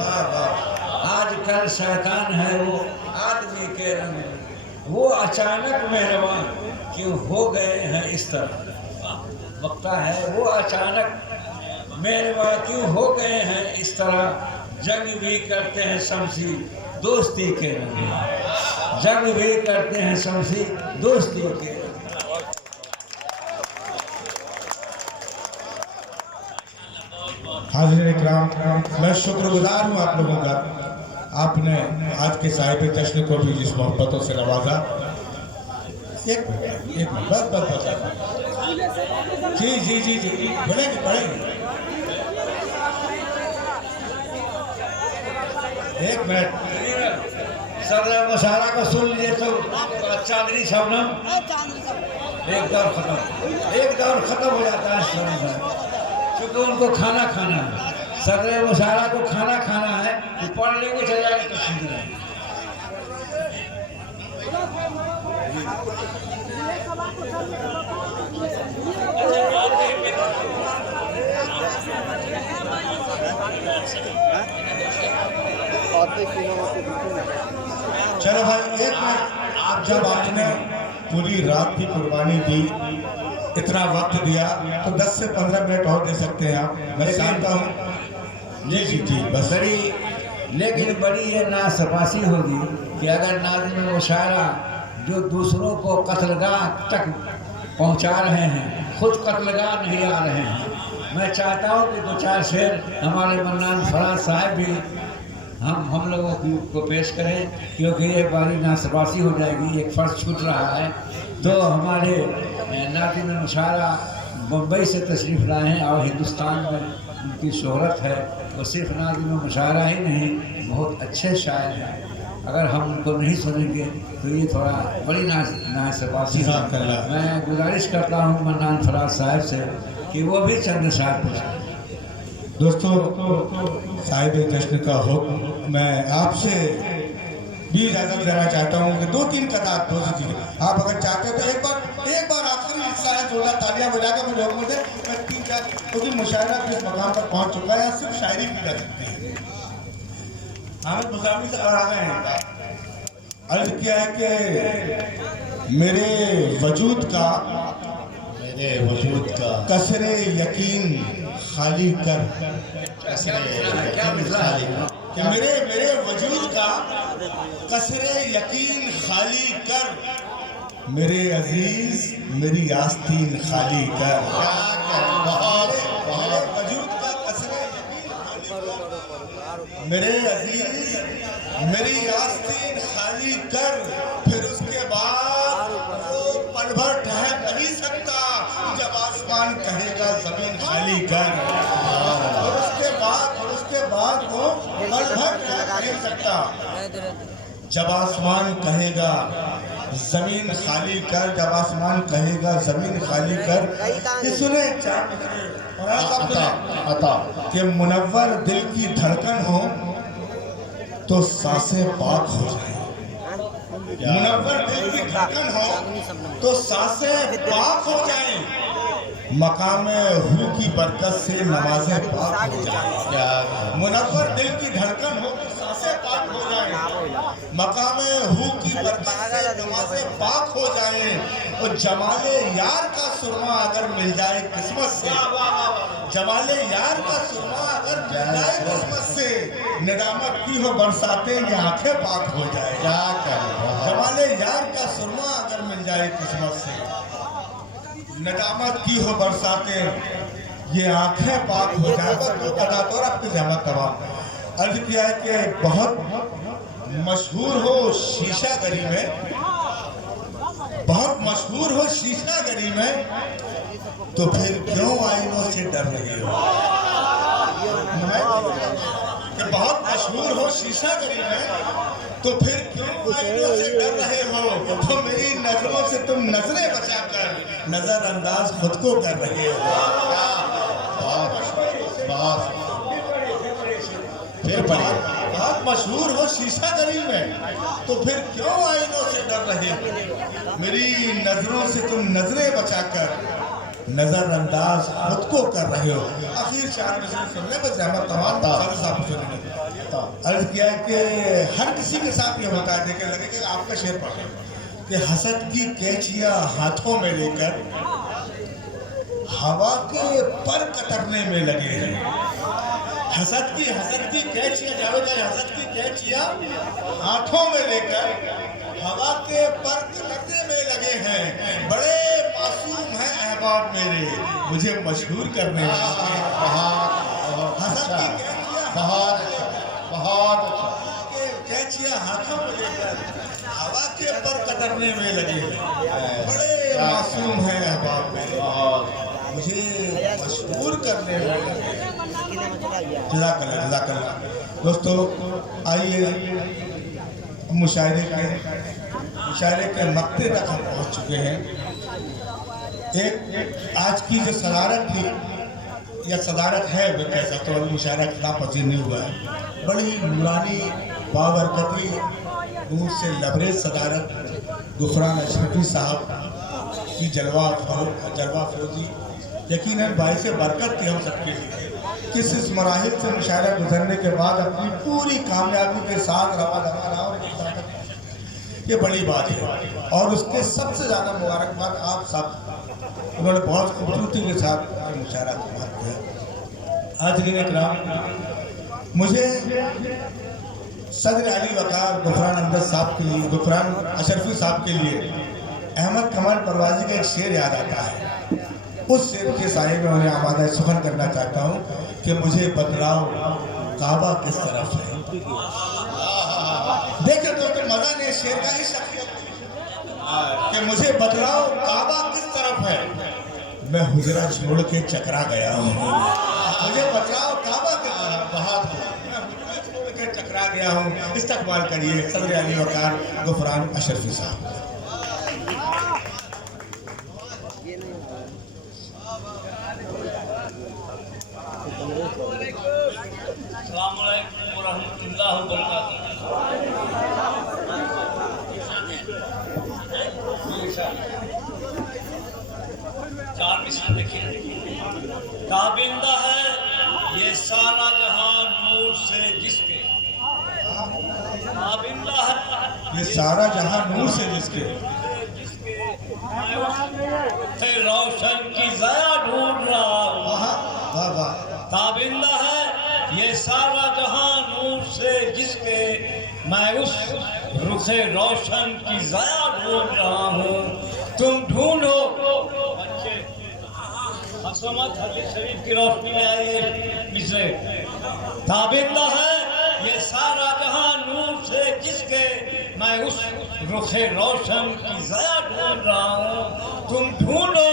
आजकल शैतान है वो आदमी के रंग में। वो अचानक मेहरबान क्यों हो गए हैं इस तरह, वक्ता है वो अचानक मेहरबान क्यों हो गए हैं इस तरह। जंग भी करते हैं शमसी दोस्ती के रंग में, जंग भी करते हैं शमसी दोस्ती के। हाज़िर इकराम, मैं शुक्रगुजार हूँ आप लोगों का, आपने आज के साहिब जश्न को भी जिस मोहब्बतों से नवाजा। एक मिनट बस जी बढ़ेंगे एक मिनट। सदर मुशारा को सुन लीजिए तो चांदनी शबनम एक दौर खत्म हो जाता है शबनम, क्योंकि उनको खाना है। सदर मुशारा को खाना है, तो पढ़ लेंगे चल जाएंगे तो सीध रहे। चलो भाई एक मिनट, आप जब आपने पूरी रात की कुर्बानी दी, इतना वक्त दिया, तो 10 से 15 मिनट और दे सकते हैं आप, मैं जानता हूँ। जी बस। लेकिन बड़ी ये नासपासी होगी कि अगर नाज़िम मुशायरा जो दूसरों को कत्लगाह तक पहुंचा रहे हैं, खुद कत्लगाह नहीं आ रहे हैं। मैं चाहता हूं कि 2-4 शेर हमारे मन्नान फराज साहब भी हम लोगों को पेश करें, क्योंकि ये बड़ी नासपासी हो जाएगी, एक फ़र्ज छूट रहा है। तो हमारे नाज़िम मुशायरा मुंबई से तशरीफ़ लाए हैं और हिंदुस्तान में उनकी शोहरत है। वो सिर्फ नाज़िम मुशायरा ही नहीं, बहुत अच्छे शायर हैं। अगर हम उनको नहीं सुनेंगे तो ये थोड़ा बड़ी नासपासी है। मैं गुजारिश करता हूँ मन्नान फराज साहब से कि वो भी चंद शायर पेश करें। दोस्तों, साहिब जश्न का हुक्म, मैं आपसे भी इजाज़त लेना चाहता हूँ कि 2-3 कतार आप अगर चाहते हो तो एक बार आखिरी हिस्सा है, जोड़ा तालियां बजा के मुझे हुक्म दे। मैं 3-4, क्योंकि मुशायरा किस मकाम पर पहुँच चुका है, सिर्फ शायरी की जा सकती है। हामिद मुसामी से आ गए हैं, अर्ज किया है कि मेरे वजूद का कसरे यकीन खाली कर, कि मेरे वजूद का कसरे यकीन खाली कर, मेरे अजीज मेरी आस्तीन खाली कर। मेरे वजूद का कसरे यकीन खाली कर, मेरे अजीज मेरी आस्तीन खाली कर। फिर उसके बाद वो पल भर ठहर नहीं सकता जब आसमान कहेगा जमीन खाली कर। और उसके बाद वो पल भर ठहर नहीं सकता जब आसमान कहेगा जमीन खाली कर, जब आसमान कहेगा जमीन खाली कर। ये सुने कि मुनव्वर दिल की धड़कन हो तो सांसें पाक हो जाए, मुनव्वर दिल की धड़कन हो तो सांसें पाक हो जाएं। मकाम हू की बरकत से नमाजें पाक हो जाए, मुनव्वर दिल की धड़कन हो कि सांसें पाक हो जाए, मकाम हू की बरकत से नमाजें पाक हो जाए, और जमाले यार का सुरमा अगर मिल जाए किस्मत से, जमाले यार का सुरमा अगर मिल जाए किस्मत से, निदामत की हो बरसाते ये आंखें पाक हो जाए। जमाले यार का सुरमा अगर मिल जाए किस्मत से, नदामत की हो बरसाते ये आंखें पाक हो जाए। तो अदा तो आपकी जहमत तबाह अर्ज किया है कि बहुत मशहूर हो शीशा गरी में, बहुत मशहूर हो शीशा गरी में, तो फिर क्यों आईनों से डर रही हो? कि बहुत मशहूर हो शीशा गरी में, तो फिर क्यों आईनों से डर रहे हो? तो मेरी नजरों से तुम नजरें बचाकर नजरअंदाज खुद को कर रहे हो। फिर बहुत मशहूर हो शीशा गरी में, तो फिर क्यों आईनों से डर रहे हो? मेरी नजरों से तुम नजरें बचाकर नजरअंदाज खुद को कर रहे हो। आखिर चार नजर सुनने पर जहमत तमाम साहब सुनने अर्ज किया है कि हर किसी के साथ ये होता है। देखे लगे कि आपका शेर पढ़ कि हसद की कैचियां हाथों में लेकर हवा के पर कतरने में लगे हैं। हसद की कैचियां, जावेद हसद की कैचियां हाथों में लेकर हवा के पर कतरने में लगे हैं। बड़े मासूम हैं अहबाब मेरे, मुझे मशहूर करने में। हसद की कैचियां हाथों में लेकर हवा के पर कतरने में लगे हैं। बड़े मासूम हैं अहबाब मेरे, मुझे मशहूर करने में। जज़ाकल्लाह। दोस्तों आइए मुशायरे के मक्ते तक हम पहुंच चुके हैं। एक आज की जो सदारत थी या सदारत है, मैं कह सकता हूँ, मुशायरा खिलाफ पजीर नहीं हुआ है। बड़ी नूरानी बाबरकती दूर से लबरेज सदारत गुफरान अशरफी साहब की जलवा फरोजी यकीनन बाइस बरकत थी हम सबके लिए। किस इस मराहिल से मुशायरा गुजरने के बाद अपनी पूरी कामयाबी के साथ रवा रहा और ये बड़ी बात है। और उसके सबसे ज़्यादा मुबारकबाद आप सब, उन्होंने बहुत खूबसूरती के साथ मुशायरा किया। आज के इकराम मुझे सदर अली वकार गुफरान अमजद साहब के लिए, गुफरान अशरफी साहब के लिए अहमद कमाल परवाजी का एक शेर याद आता है। उस शेर के साये में उन्हें आमादा सुखन करना चाहता हूँ कि मुझे बतलाओ काबा किस तरफ है। देखो दोस्तों, मजा नहीं शेर का ही कि मुझे बतलाओ काबा किस तरफ है, मैं हुजरा छोड़ के चकरा गया हूँ। मुझे बतलाओ काबा किस तरफ, बहुत मैं हुजरा छोड़ के चकरा गया हूँ। इस्तकबाल करिए सदर अली वकार गुफरान अशरफी साहब। चार मिसाल देखिए। ताबिंदा है ये सारा जहां नूर से जिसके, ताबिंदा है ये सारा जहां नूर से जिसके, रोशन की ज़या ढूंढ रहा। ताबिंदा है ये सारा जहां नूर से जिसके, मैं उस रुखे रोशन की ज़या ढूंढ रहा हूँ। तुम ढूंढो बच्चे, हसमत हदीस शरीफ की रोशनी में आइए मिसरे। ताबिंदा है ये सारा जहां नूर से जिसके, मैं उस रुखे रोशन की ज़या ढूंढ रहा हूँ। तुम ढूंढो,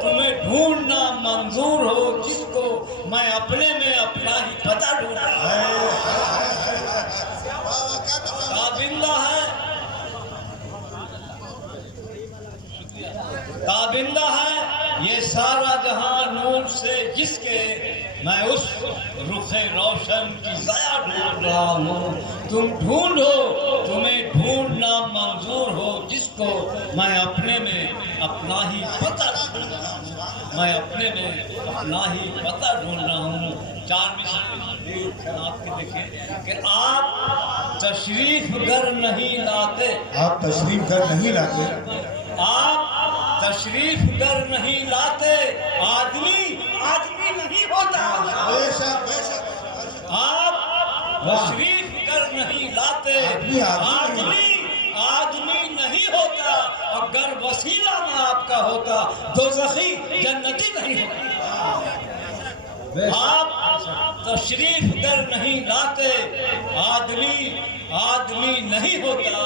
तुम्हें ढूंढना मंजूर हो जिसको, मैं अपने में अपना ही पता ढूंढ रहा हूँ। ताबिंदा है, ताबिंदा है ये सारा जहां नूर से जिसके, मैं उस रुखे रोशन की ज़या ढूंढ रहा हूँ। तुम ढूंढो, तुम्हें ढूंढना मंजूर हो जिसको, मैं अपने में अपना ही पता ढूंढ रहा हूँ। मैं अपने में अपना ही पता ढूंढ रहा हूँ। 4 मिसरे आपके देखिए कि आप तशरीफ घर नहीं लाते, आप तशरीफ घर नहीं लाते, आप तशरीफ घर नहीं लाते, आदमी आदमी नहीं होता। बेशक बेशक आप तशरीफ घर नहीं लाते, आदमी आदमी नहीं होता। अगर वसीला ना आपका होता दोज़खी जन्नती नहीं होता। आप तशरीफ घर नहीं लाते, आदमी आदमी नहीं होता।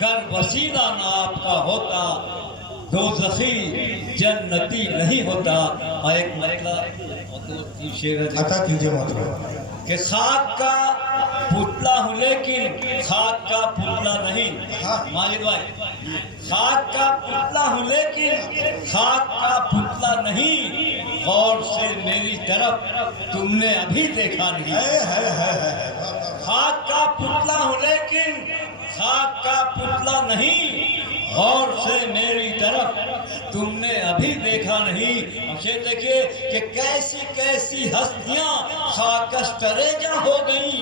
अगर वसीला ना आपका होता दोज़खी जन्नती नहीं होता। और एक मतलब शेर अता कीजिए मोहतरम कि खाक का पुतला हूँ लेकिन खाक का पुतला नहीं। माजिद भाई, खाक का पुतला हूँ लेकिन खाक का पुतला नहीं। गौर से मेरी तरफ तुमने अभी देखा नहीं। खाक का पुतला हूँ लेकिन खाक का पुतला नहीं। गौर से मेरी तरफ तुमने अभी देखा नहीं। अच्छे देखिए कि कैसी कैसी हस्तियां खाकस तरेजा हो गई,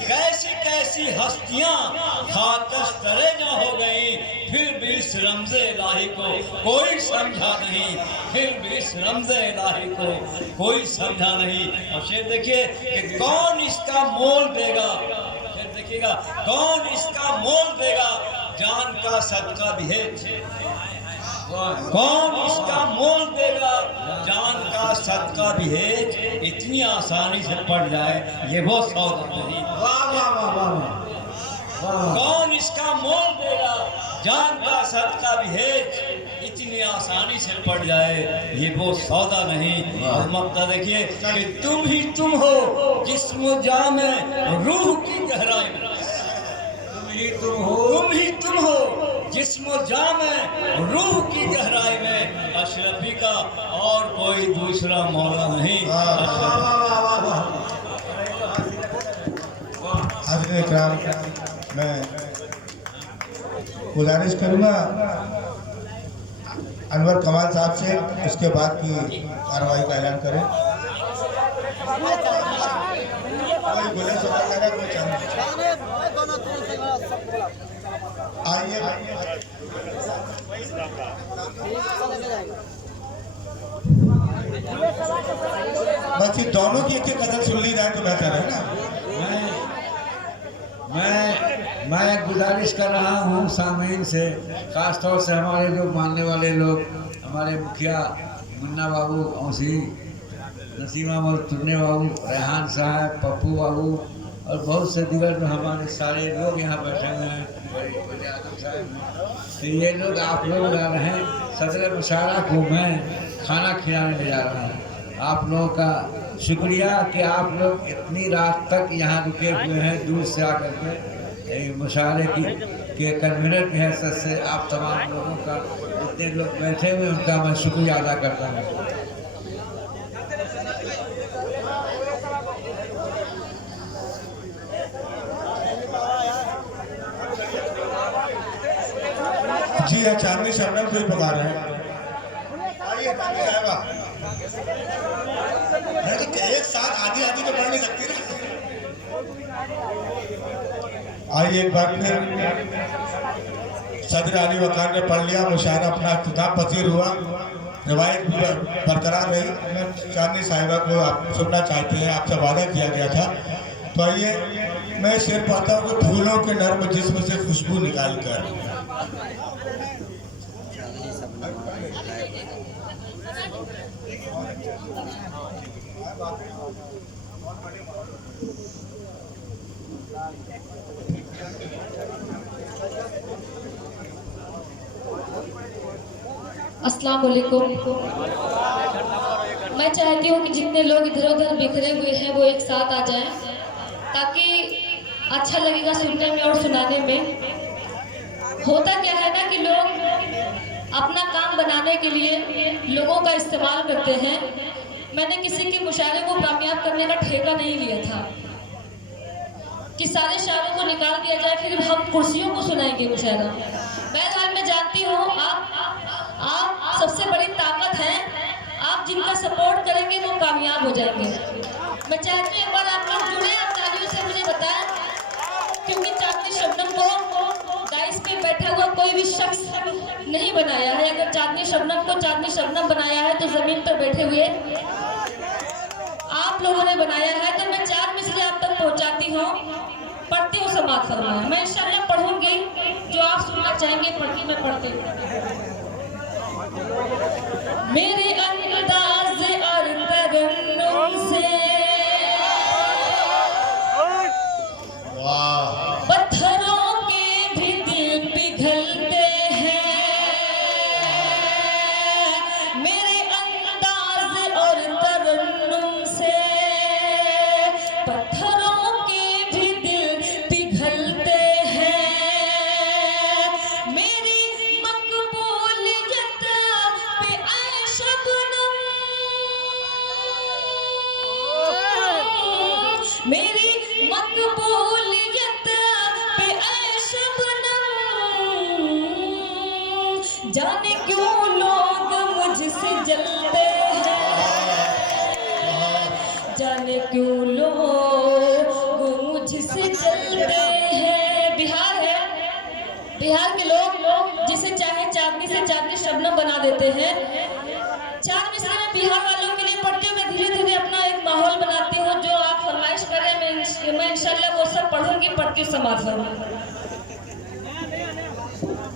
कैसी कैसी हस्तियां खाकस तरेजा हो गई। फिर भी इस रमज़े इलाही को कोई समझा नहीं, फिर भी इस रमज़े इलाही को कोई समझा नहीं। अच्छे देखिए कि कौन इसका मोल देगा, देखिएगा कौन इसका मोल देगा। जान का सदका भी है, कौन इसका मोल देगा। जान का सदका भी है, इतनी आसानी से पड़ जाए ये वो सौदा नहीं। कौन इसका मोल देगा। जान का सदका भी है, इतनी आसानी से पड़ जाए ये वो सौदा नहीं। और मक्का देखिए कि तुम ही तुम हो जिस्म जा में रूह की गहराई में, तुम ही तुम हो जिस्म जा में रूह की गहराई में। अशरफी का और कोई दूसरा मौला नहीं। हाज़िर इकराम, मैं गुजारिश करूँगा अनवर कमाल साहब से उसके बाद की कार्रवाई का ऐलान करें। आइए बस ये दोनों की एक एक कदम सुन ली जाए तो बेहतर है ना। मैं गुजारिश कर रहा हूँ सामीन से, ख़ास तौर से हमारे जो मानने वाले लोग, हमारे मुखिया मुन्ना बाबू, औसी नसीमा अहमद, तुन्ने बाबू, रेहान साहब, पप्पू बाबू और बहुत से दिगर जो हमारे सारे लोग यहाँ बैठे हुए हैं, तो ये लोग आप लोग जा रहे हैं। सदर मुशारा को मैं खाना खिलाने ले जा रहा हूँ। आप लोगों का शुक्रिया कि आप लोग इतनी रात तक यहाँ रुके हुए हैं, दूर से आकर के मुशारे के कन्वीनर की हैसियत से आप तमाम लोगों का, जितने लोग बैठे हुए उनका मैं शुक्रिया अदा करता हूँ। जी हाँ, चांदनी शबनम कोई पका रहे हैं। एक साथ आधी आधी तो पढ़ नहीं सकती ना। आइए एक बार फिर सदर अली वकार ने पढ़ लिया, मुशायरा अपना इख्तिताम पसीर हुआ, रिवायत भी बरकरार रही। मैं चांदनी साहिबा को आप सुनना चाहते हैं, आपसे वादा किया गया था। तो आइए मैं शेर पाता हूँ कि फूलों के नर्म जिस्म से खुशबू निकाल कर। अस्सलाम वालेकुम। मैं चाहती हूँ कि जितने लोग इधर उधर बिखरे हुए हैं वो एक साथ आ जाएं, ताकि अच्छा लगेगा सुनने में और सुनाने में। होता क्या है ना कि लोग अपना काम बनाने के लिए लोगों का इस्तेमाल करते हैं। मैंने किसी के मुशायरे को कामयाब करने का ठेका नहीं लिया था कि सारे शायरों को निकाल दिया जाए फिर हम कुर्सियों को सुनाएंगे मुशायरा। बहरहाल मैं जानती हूँ आप आप सबसे बड़ी ताकत हैं। आप जिनका सपोर्ट करेंगे वो कामयाब हो जाएंगे। मैं चाहती हूँ एक बार आप लोग जुड़े और तालियों से मुझे बताएं, क्योंकि चांदनी शबनम को डाइस पे बैठा हुआ कोई भी शख्स नहीं बनाया है। अगर चांदनी शबनम को चांदनी शबनम बनाया है तो जमीन पर बैठे हुए आप लोगों ने बनाया है। तो मैं 4 मिसरे आप तक पहुंचाती हूँ, पढ़ती हूँ समाज फरमाया। मैं इंशाल्लाह पढ़ूंगी, जो आप सुनना चाहेंगे पढ़ती मैं पढ़ती हूँ। मेरे अंदाज और तरन्नुम से पत्थरों के भी दिल पिघलते हैं। मेरे अंदाज और तरन्नुम से पत्थरों के भी दिल पिघलते हैं। मेरी मकबूलियत पे ऐ शबनम, मेरी मकबूलियत पे ऐ शबनम, जाने क्यों लोग मुझसे जलते हैं, जाने क्यों लोग मुझसे जलते हैं। बिहार है, बिहार के लोग जिसे चाहे चांदनी से चांदनी शबनम बना देते हैं। 4 मिसरे में बिहार वालों के लिए पढ़ती हूँ। मैं धीरे धीरे अपना एक माहौल बनाती हूँ, जो आप फरमाइश करें मैं इंशाल्लाह वो सब पढ़ूंगी, पढ़ती हूँ समाज में।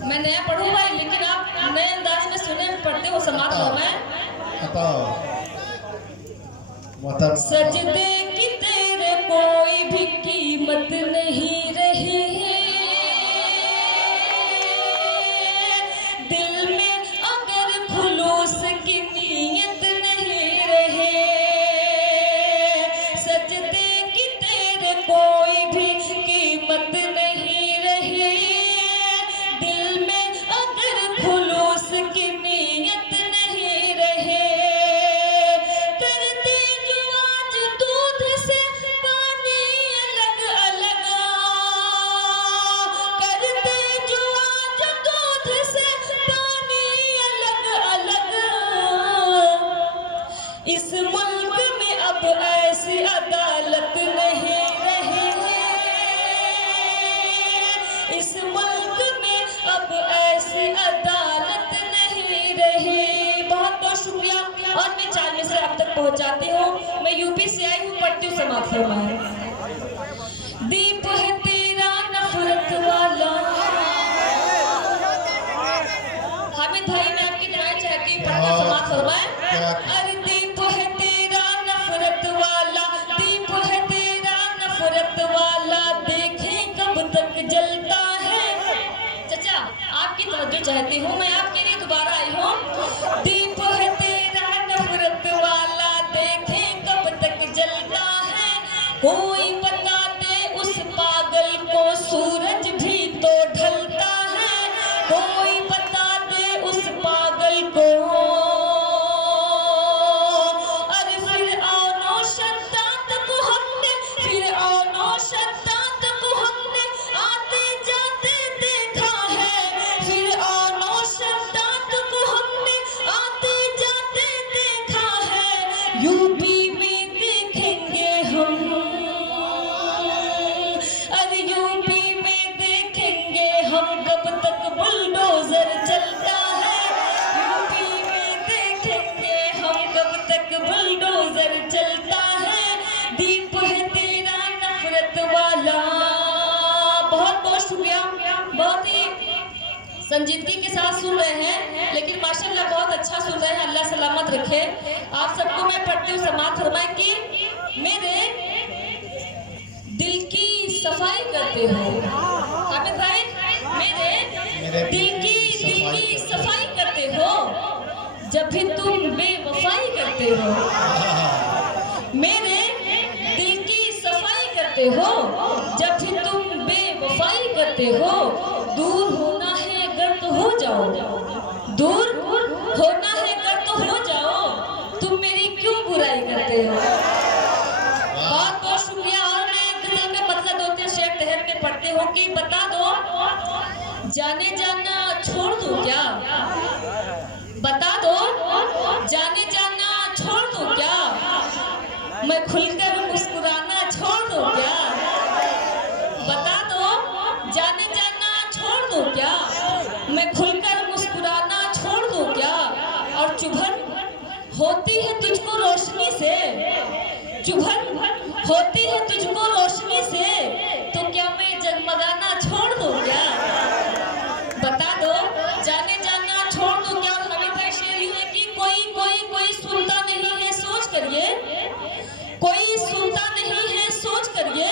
मैं नया पढ़ूंगा लेकिन आप नए अंदाज में सुने, पढ़ते हो समाज में। सजदे की तेरे कोई भी कीमत नहीं रही है, दिल में अगर खुलूस की नीयत नहीं रहे। सजदे की तेरे कोई भी कीमत नहीं रही, दिल में अगर खुलूस की नीयत नहीं रहे। करते जो आज दूध से पानी अलग अलग, करते जो आज दूध से पानी अलग अलग, इस मुल्क में अब ऐसी अदालत नहीं रही है, इस मुल्क में अब ऐसी अदालत नहीं रही। बहुत बहुत शुक्रिया। और मैं 4 मिसरे आप तक पहुंचाती हूँ। मैं यूपी से आई हूँ, पढ़ती हूँ समाज फरमाया। दीप है तेरा नफरत वाला, हामिद भाई मैं आपकी दुआएं चाहती हूँ, पढ़ना समाज फरमाया। अरे दीप है तेरा नफरत वाला, दीप है तेरा नफरत वाला, देखें कब तक जलता है। चाचा आपकी तवज्जो चाहती हूँ, मैं आपके लिए दोबारा आई हूँ। दीप है तेरा नफरत वाला, देखें कब तक जलता है। कोई बता दे उस पागल को सूरज भी तो ढलता है, कोई बता दे उस पागल को। अरे फिर औनो शद्दाद को हमने, फिर औनो शद्दाद को हमने आते जाते देखा है, फिर औनो शद्दाद को हमने आते जाते देखा है। यूपी में देखेंगे हम, अरे यूपी में देखेंगे हम कब तक बुलडोजर चलता है, यूपी में देखेंगे हम कब तक बुलडोजर चलता है। दीप है तेरा नफरत वाला। बहुत बहुत शुक्रिया। बहुत ही संजीदगी के साथ सुन रहे हैं, लेकिन माशाल्लाह बहुत अच्छा सुन रहे हैं। अल्लाह सलामत रखे आप सबको। मैं पढ़ती हूँ समाज फरमाए कि मेरे दिल की सफाई करते हो। हामिद भाई मेरे दिल की सफाई करते हो, जब भी तुम बेवफाई करते हो। मेरे दिल की सफाई करते हो, जब भी तुम बेवफाई करते हो। दूर होना है अगर तो हो जाओ, दूर होना है अगर तो हो जाओ, तुम मेरी क्यों बुराई करते हो। बहुत बहुत शुक्रिया। और मैं एक गजल में मतलब होते शेर तहत में पढ़ते हो कि बता दो जाने जाना छोड़ दूं क्या, बता दो जाने जाना छोड़ दो क्या, मैं खुलकर मुस्कुराना छोड़ दो क्या, बता दो जाने जाना छोड़ दो क्या, मैं खुलकर मुस्कुराना छोड़ दो क्या। और चुभन होती है तुझको रोशनी से, चुभन होती है तुझको रोशनी से, तो क्या मैं जगमगाना छोड़ दूं क्या, बता दो जाने जाना छोड़ दूं क्या। और हमें का शेर यूं है कि कोई सुनता नहीं है सोच करिए, कोई सुनता नहीं है सोच करिए,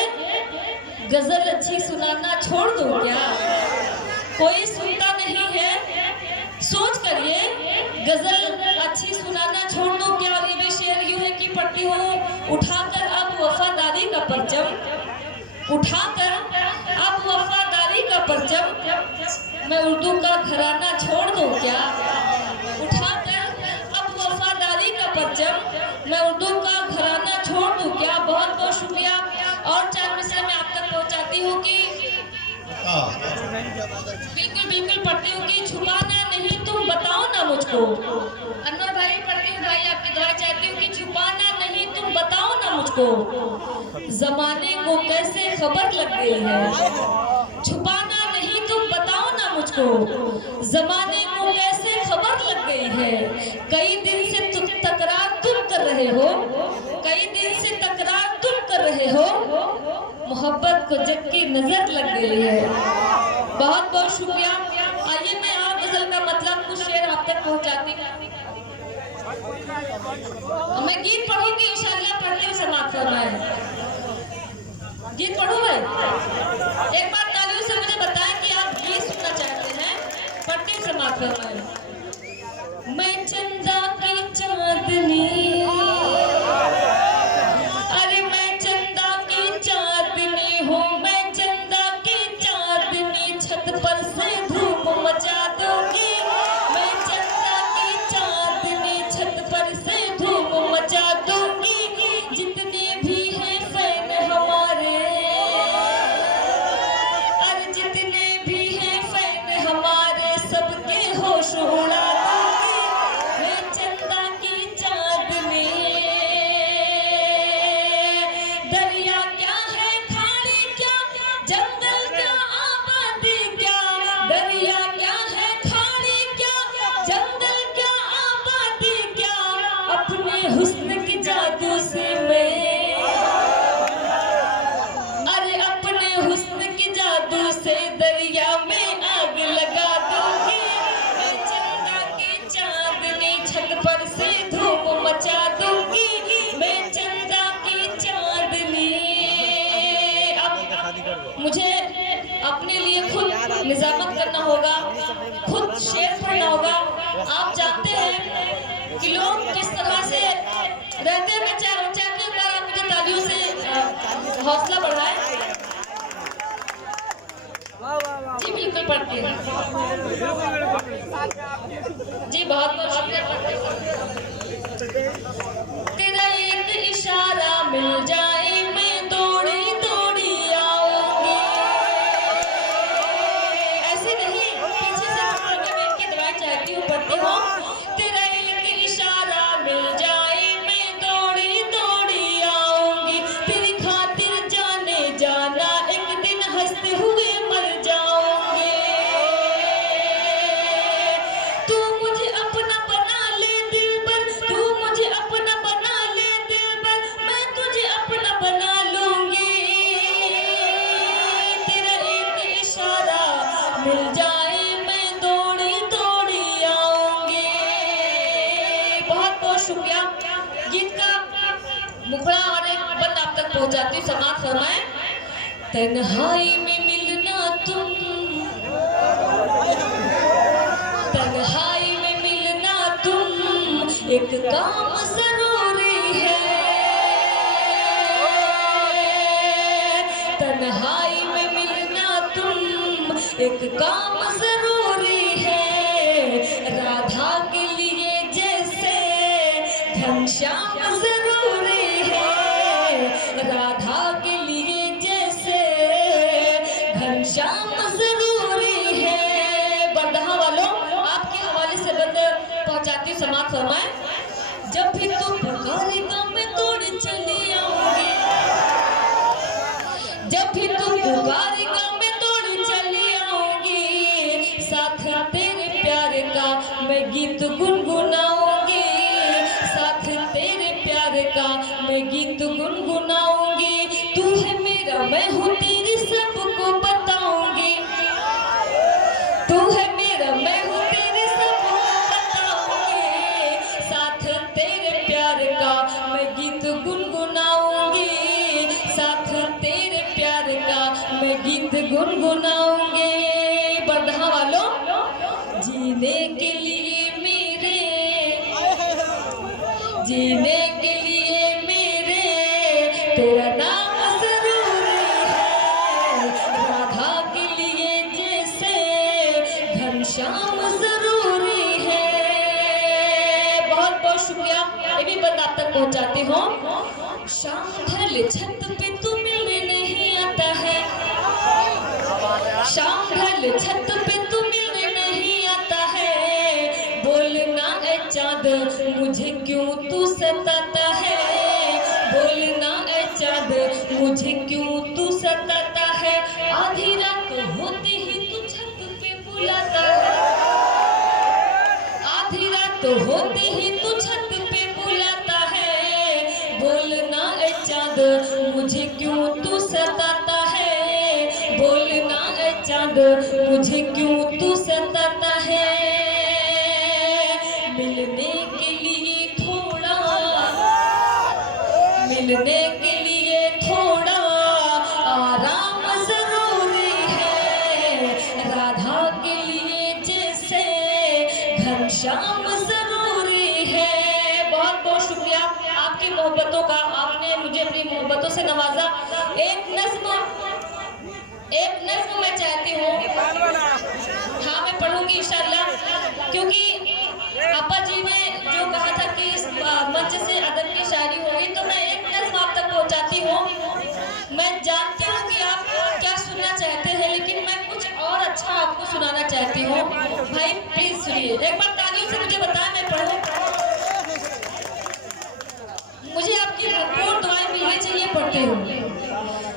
गजल अच्छी सुनाना छोड़ दूं क्या, कोई सुनता नहीं है सोच करिए, गजल अच्छी सुनाना छोड़ दो क्या। और ये शेर यूं है कि पढ़ती हूँ उठाकर अब वफादारी का परचम, उठाकर अब वफादारी का परचम, मैं उर्दू का घराना छोड़ दूं क्या, उठाकर अब वफादारी का परचम, मैं उर्दू का घराना छोड़ दूं क्या। बहुत बहुत शुक्रिया। और 4 मिसरे मैं आप तक पहुंचाती हूँ कि बिल्कुल पढ़ती हूँ कि छुपाना नहीं तुम बताओ ना मुझको, अनवर भाई पढ़ती हूँ, भाई आपकी दुआ चाहती हूँ कि छुपाना नहीं तुम बताओ ना मुझको, जमाने को कैसे खबर लग गई है, छुपाना नहीं तुम बताओ ना मुझको, जमाने को कैसे खबर लग गई है। कई दिन से तुम तकरार तुम कर रहे हो, कई दिन से तकरार तुम कर रहे हो, मोहब्बत को जग की नजर लग गई है। बहुत बहुत शुक्रिया। आइए मैं और गजल का मतलब कुछ शेर आप तक पहुंचाती हूँ। मैं गीत पढ़ूंगी इंशाल्लाह, पढ़ती हूँ समाप्त फरमाएं। गीत पढ़ूं मैं? एक बार तालियों से मुझे बताएं कि आप गीत सुनना चाहते हैं, पढ़ती हूँ समाप्त फरमाएं। मैं चंदा की चांदनी, अरे मैं चंदा की चांदनी हूँ, मैं चंदा की चांदनी, छत पर से धूप मचा दूंगी, मैं चंदा की चांदनी, छत पर से धूप मचा दूंगी, जितने भी हैं फैन हमारे, अरे जितने भी हैं फैन हमारे, सबके होश उड़ा दूंगी, मैं चंदा की चांदनी। दरिया क्या है खाड़ी क्या, जंगल क्या आबादी क्या, दरिया क्या है खाड़ी क्या, जंगल क्या आबादी क्या, अपने हुस्न की जादू से मैं, अरे अपने हुस्न की जादू से दरिया में आग लगा दूंगी, मैं चंदा की चांदनी, छत पर से धूप मचा दूंगी, मैं चंदा की चांदनी। अब मुझे अपने लिए खुद निजामत करना होगा, खुद शेर पढ़ना होगा। आप जानते हैं कि लोग किस तरह से रहते हैं। मैं चाहती हूँ आप मुझे तालियों से हौसला बढ़ाएं। जी बिल्कुल पढ़ती हूँ जी, बहुत बहुत शुक्रिया। तेरा एक इशारा मिल जाए मैं दौड़ी दौड़ी आऊंगी, ऐसे नहीं पीछे से पकड़ के मैं इनकी दुआ चाहती हूँ, पढ़ती हूँ। तेरा एक इशारा मिल जाए मैं दौड़ी दौड़ी आऊंगी, तेरी खातिर जाने जाना एक दिन हंसते हुए मर जाऊंगी, तू मुझे अपना बना ले दिलबर, तू मुझे अपना बना ले दिलबर, मैं तुझे अपना बना लूंगी, तेरा एक इशारा मिल जाए मैं दौड़ी दौड़ी आऊंगी। बहुत बहुत शुक्रिया। गीत का मुखड़ा और एक बंद आप तक पहुंचाती हूँ, समाप्त फरमाएं। तन्हाई में मिलना तुम, तन्हाई में मिलना तुम, एक काम जरूरी है, तन्हाई में मिलना तुम, एक काम जरूरी है, राधा के लिए जैसे घनश्याम जरूरी है, राधा के लिए जैसे घनश्याम जरूरी है। बरदहा वालों आपके हवाले से बंद पहुंचा साथ तेरे प्यार का मैं गीत गुनगुनाऊंगी, साथ तेरे प्यार का मैं गीत गुनगुनाऊंगी। तू है मेरा मैं हूँ तेरी सबको बताऊंगी, तू है मेरा मैं हूँ तेरी सबको बताऊंगी। साथ तेरे प्यार का मैं गीत गुनगुनाऊंगी, साथ तेरे प्यार का मैं गीत गुनगुनाऊंगी। बंधा वालों, जीने के लिए मेरे, जीने के लिए मेरे तेरा नाम जरूरी है, राधा के लिए जैसे घनश्याम जरूरी है। बहुत बहुत शुक्रिया, ये भी बात आप तक पहुंचाती हूँ। शाम ढल छत पे तू मिलने नहीं आता है, शाम ढल छत पे तू मिलने नहीं आता है। बोलना ए चाँद मुझे क्यों तू सताता है, बोलना ए चाँद मुझे क्यों तू सताता है। आधी रात होते ही तू छत पे बुलाता है, आधी रात होते ही तू छत पे बुलाता है। बोलना ए चाँद मुझे क्यों तू सताता है, बोलना ए चाँद मुझे क्यों तू सताता है। मिलने के लिए थोड़ा, मिलने के लिए थोड़ा आराम जरूरी है, राधा के लिए जैसे घनश्याम जरूरी है। बहुत बहुत शुक्रिया आपकी मोहब्बतों का, आपने मुझे अपनी मोहब्बतों से नवाजा। एक नज्म मैं चाहती हूँ, हाँ मैं पढ़ूंगी इंशाल्लाह, क्योंकि आपा जी ने जो कहा था कि इस मंच से अदब की शायरी होगी, तो मैं एक नज्म आप तक पहुँचाती हूँ। मैं जानती हूँ कि आप क्या सुनना चाहते हैं, लेकिन मैं कुछ और अच्छा आपको सुनाना चाहती हूँ। भाई प्लीज सुनिए, एक बार तालियों से मुझे बताएं मैं पढ़ूं। मुझे आपकी भरपूर दुआएं मिलनी चाहिए, पढ़ती हूँ।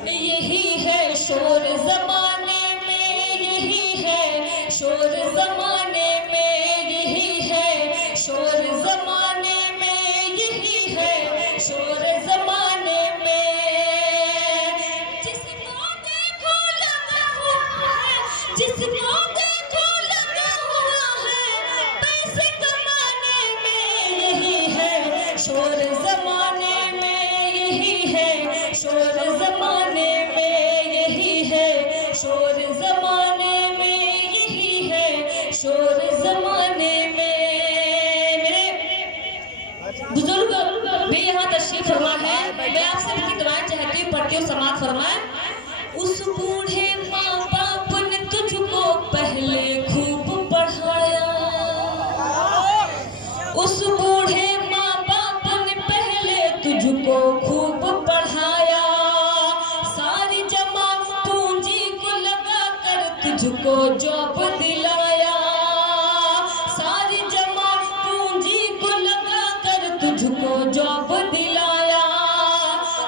यही है शोर जमाने में, यही है शोर जमाने में, यही है शोर जमाने में, यही है शोर जमाने में। जिसको देखो लगा हुआ है, जिसको देखो लगा हुआ है पैसे कमाने में, यही है शोर जमाने में, यही है शोर जमाने में, यही है शोर जमाने में, यही है शोर जमाने में। मेरे बुजुर्ग भी यहाँ तशरीफ फरमा है, मैं आपसे उनकी दुआएं चाहती हूँ, पढ़ती हूँ, समाअत फरमाएं। उस बूढ़े माँ बाप ने तुझको पहले खूब पढ़ाया, उस बूढ़े माँ बाप ने पहले तुझको खूब पढ़ाया। सारी जमा पूंजी को लगा कर तुझको जॉब दिलाया, सारी जमा पूंजी को लगा कर तुझको जॉब दिलाया।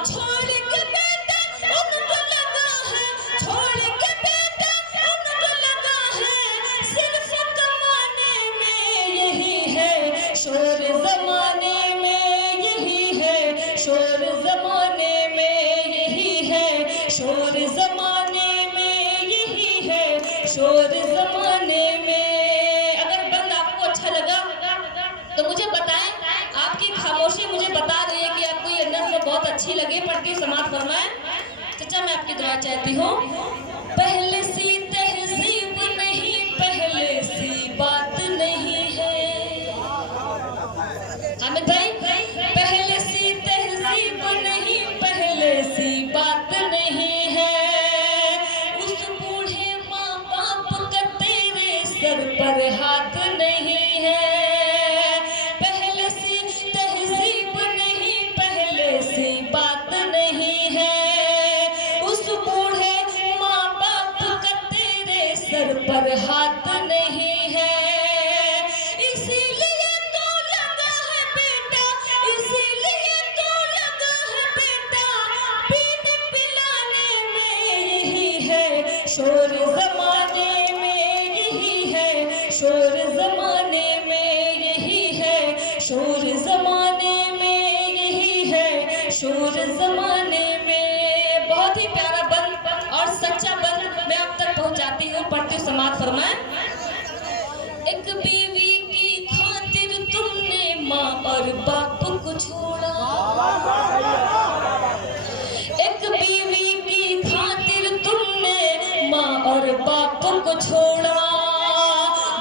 छोड़ के बेटा उनको लगा है, छोड़ के बेटा उनको लगा है सिर्फ कमाने में, यही है शोर जमाने में, यही है शोर जमाने में, यही है शोर जमाने में, यही है शोर जमाने में। अगर बंद आपको अच्छा लगा तो मुझे बताएं, आपकी खामोशी मुझे बता रही है कि आपको ये नज़्म बहुत अच्छी लगी। पढ़ के समाअत फरमाएं। चाचा मैं आपकी दुआ चाहती हूँ। पहले सी तहजीब नहीं, पहले सी बात नहीं है हामिद भाई, पहले सी तहजीब नहीं, पहले सी बात नहीं है। उस बूढ़े माँ बाप का तेरे सर पर हाथ नहीं है। पहले सी तहजीब नहीं, पहले सी बात नहीं है। उस बूढ़े माँ बाप का तेरे सर पर हाथ नहीं है। इसीलिए तो लगा है बेटा, इसीलिए तो लगा है बेटा पीने पिलाने में, यही है शोर जमाने में, यही है शोर जमाने में यही है, शोर जमाने में यही है, शोर जमाने में। बहुत ही प्यारा बंद और सच्चा बंद मैं आप तक पहुंचाती हूँ, पढ़ती हूँ, समाज फरमाए। एक बीवी की खातिर तुमने माँ और बाप को छोड़ा, एक बीवी की खातिर तुमने माँ और बाप को छोड़ा,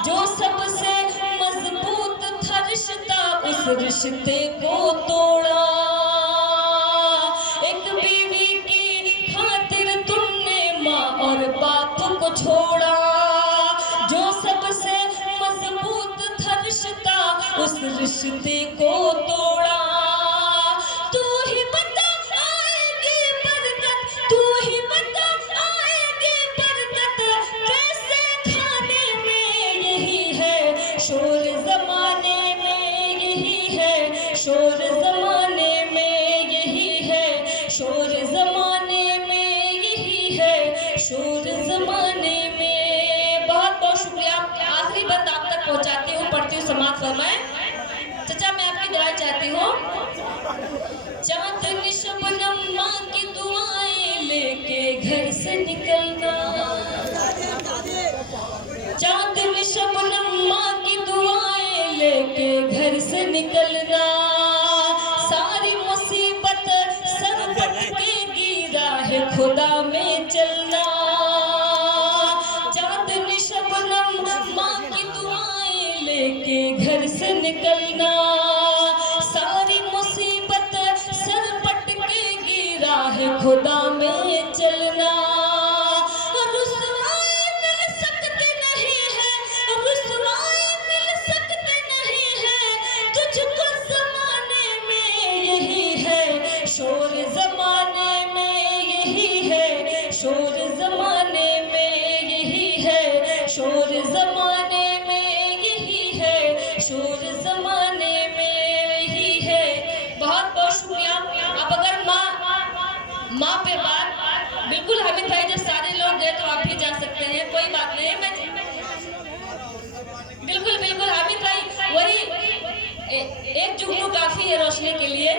जो सबसे मजबूत था रिश्ता उस रिश्ते को तोड़ा। एक बीवी की खातिर तुमने माँ और बाप को छोड़ा, जो सबसे मजबूत था रिश्ता उस रिश्ते को तोड़ा। तू ही बता आएगी बरकत, तू ही बता आएगी बरकत, कैसे खाने में यही है, शोर जमाने में यही है, शोर जमाने में यही है, शोर जमाने में यही है, शोर जमाने में। बहुत बहुत शुक्रिया। आखिरी बात आप तक पहुंचाती हूँ, पढ़ती हूँ, समाज फरमाए। चाचा मैं आपकी दुआ चाहती हूँ। चांदनी शबनम माँ की दुआएं लेके घर से निकलना, चांदनी शबनम माँ की दुआएं लेके घर से निकलना, सारी मुसीबत सर पटकेगी राह खुदा में चलना। चांदनी शबनम माँ की दुआएं लेके घर से निकलना, सारी मुसीबत सर पटकेगी राह खुदा में चलना। रुसवाई मिल सकते नहीं है, रुसवाई मिल सकते नहीं है, तुझको जमाने में यही है, शोर जमाने में यही है, शोर जमाने में यही है, शोर जमाने में यही है, शोर जमाने में यही है। बहुत बहुत शुक्रिया। अब अगर माँ पे बात बिल्कुल हामिद भाई, जब सारे लोग गए तो आप भी जा सकते हैं, कोई बात नहीं। मैं बिल्कुल बिल्कुल हामिद भाई, वही एक जुगनू काफी है रोशनी के लिए।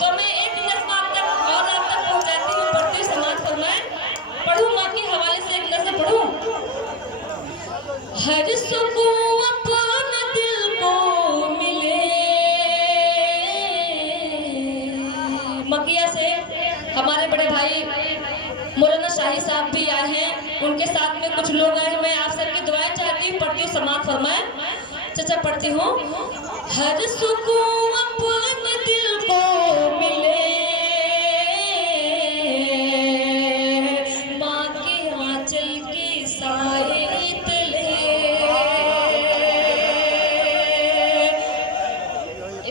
तो मैं एक नज़्म आप तक और आप तक पहुंचाती हूँ, पढ़ती हूँ, समाज फरमाए। पढ़ूँ माँ के हवाले से एक नज़्म पढ़ूँ। हर सुकून अपने दिल को मिले, मकिया से हमारे बड़े भाई मौलाना शाही साहब भी आए हैं, उनके साथ में कुछ लोग आए हैं। मैं आप सबकी दुआएं चाहती हूँ, पढ़ती हूँ, समाज फरमाए। चाचा पढ़ती हूँ। हर सुकून अपने दिल को मिले, माँ के आंचल के साए तले।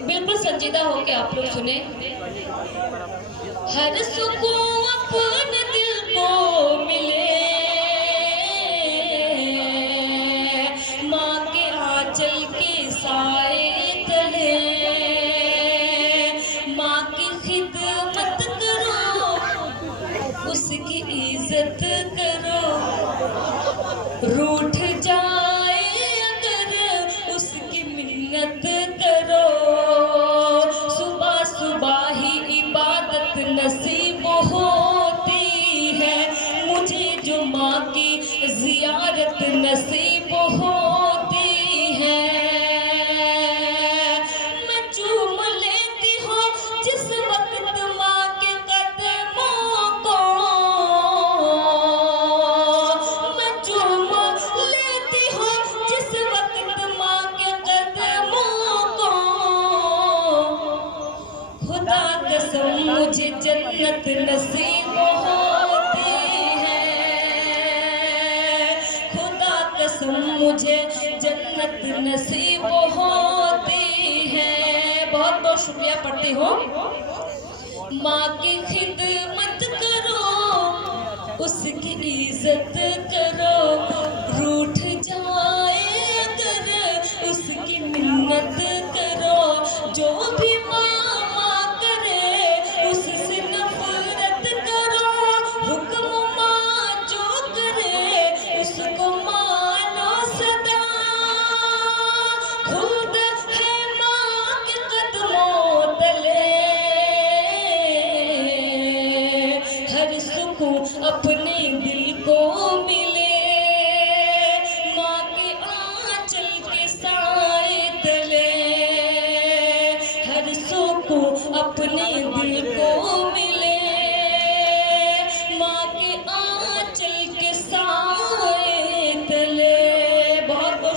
बिल्कुल संजीदा होके आप लोग सुने। हर सुकून अपने दिल को मिले, माँ के आंचल के साए तले, माँ की खिदमत करो, उसकी इज्जत करो, रूठ जाए अगर उसकी मिन्नत करो, सुबह सुबह ही इबादत नसीब होती है, मुझे जो माँ की जियारत नसीब होती है। मैं चूम लेती हूँ जिस वक्त माँ के कदमों को, मैं चूम लेती हूँ जिस वक्त माँ के कदमों को। खुदा कसम मुझे जन्नत नसीब होती है, खुदा कसम मुझे जन्नत नसीब होती है। बहुत बहुत शुक्रिया, पढ़ती हूँ। माँ की खिदमत करो, उसकी इज्जत करो, रूठ जाए अगर उसकी मिन्नत करो, जो भी माँ करे उससे नफरत करो, हुक्म माँ जो करे उसको मानो सदा।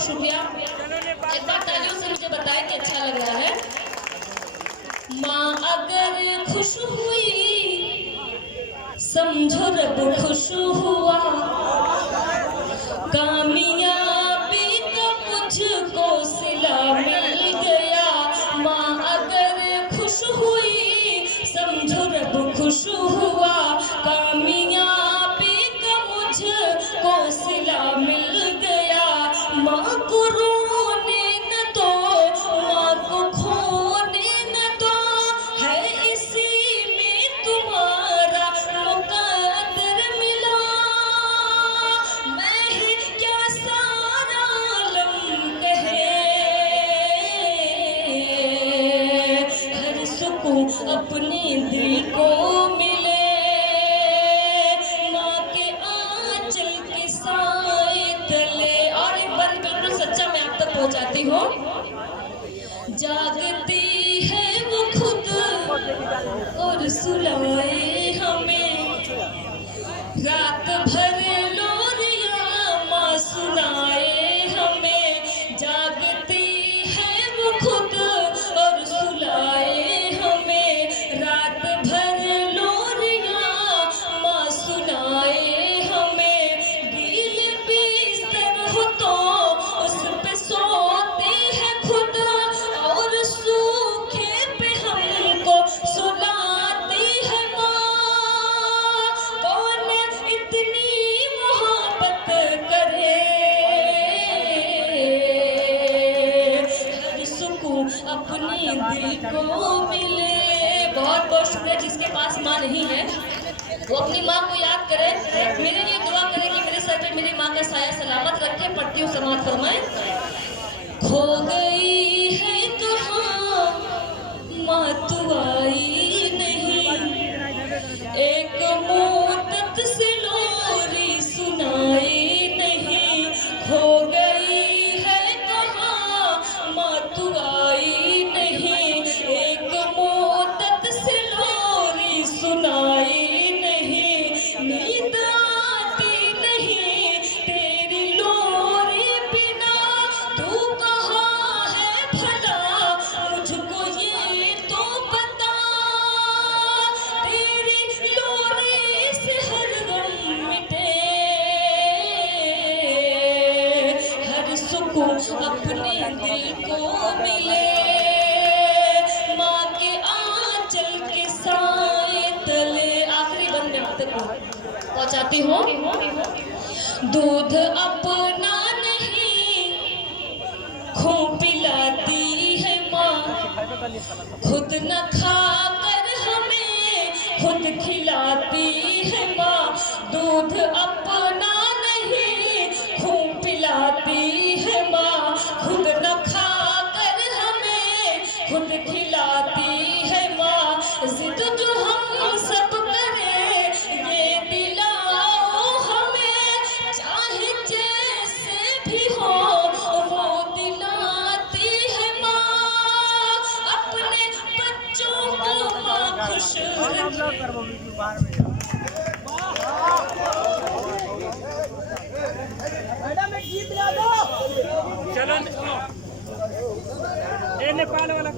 शुक्रिया। एक बार तालियों से मुझे बताएं कि अच्छा लग रहा है। माँ अगर खुश हुई समझो रब खुश हुआ, कामयाबी का मुझको सिला मिल गया। माँ अगर खुश हुई समझो रब खुश हुआ, कामयाबी का मुझको सिला मिल गया। माँ को रोने न दो, माँ को खोने न दो, है इसी में तुम्हारा मुकद्दर मिला। मैं ही क्या सारा आलम कहे, हर सुकून अपने दिल को मिले। माँ के आंचल के साए तले। और एक बार बिल्कुल सच्चा मैं आप तक पहुंचाती हूँ। जागती है वो खुद और सुलाए हमें, रात भर लोरियां माँ सुनाए हमें। जागती है वो खुद और सुलाए हमें, रात भर लोरियां माँ सुनाए हमें। गील बिस्तर हो तो उस पे सोते हैं खुद, और सूखे पे हमको सुलाती है माँ। कौन इतनी मोहब्बत करे, हर सुकून अपने दिल को मिले। बहुत बहुत शुक्रिया। जिसके पास माँ नहीं है वो अपनी माँ को याद करे, मेरे लिए दुआ करे कि मेरे सर पे मेरी माँ का साया सलामत रखे। पढ़ती हूँ समाप्त फरमाए। खो गई है कहाँ माँ तू आई नहीं, एक मुद्दत से लोरी सुनाई नहीं। खो गई है कहाँ माँ तू आई नहीं, एक मुद्दत से लोरी सुनाई नहीं। नींद आती नहीं तेरी लोरी बिना, तू कहाँ है भला मुझको ये तो बता। तेरी लोरी से हर गम मिटे, हर सुकून अपने दिल को मिले। माँ के आंचल के साए तले। आखिरी बंद में आप तक पहुंचाती हूँ। दूध अपना नहीं खून पिलाती है माँ, खुद न खाकर हमें खुद खिलाती है माँ। दूध अपना नहीं खून पिलाती है माँ, खुद न खाकर हमें खुद खिलाती है माँ। जिद जो हम सब करें ये दिलाओ हमें, चाहे जैसे भी हो वो दिलाती है माँ। अपने बच्चों को माँ खुश मैडम एक गीत गा दो। चलो ये नेपाल वाला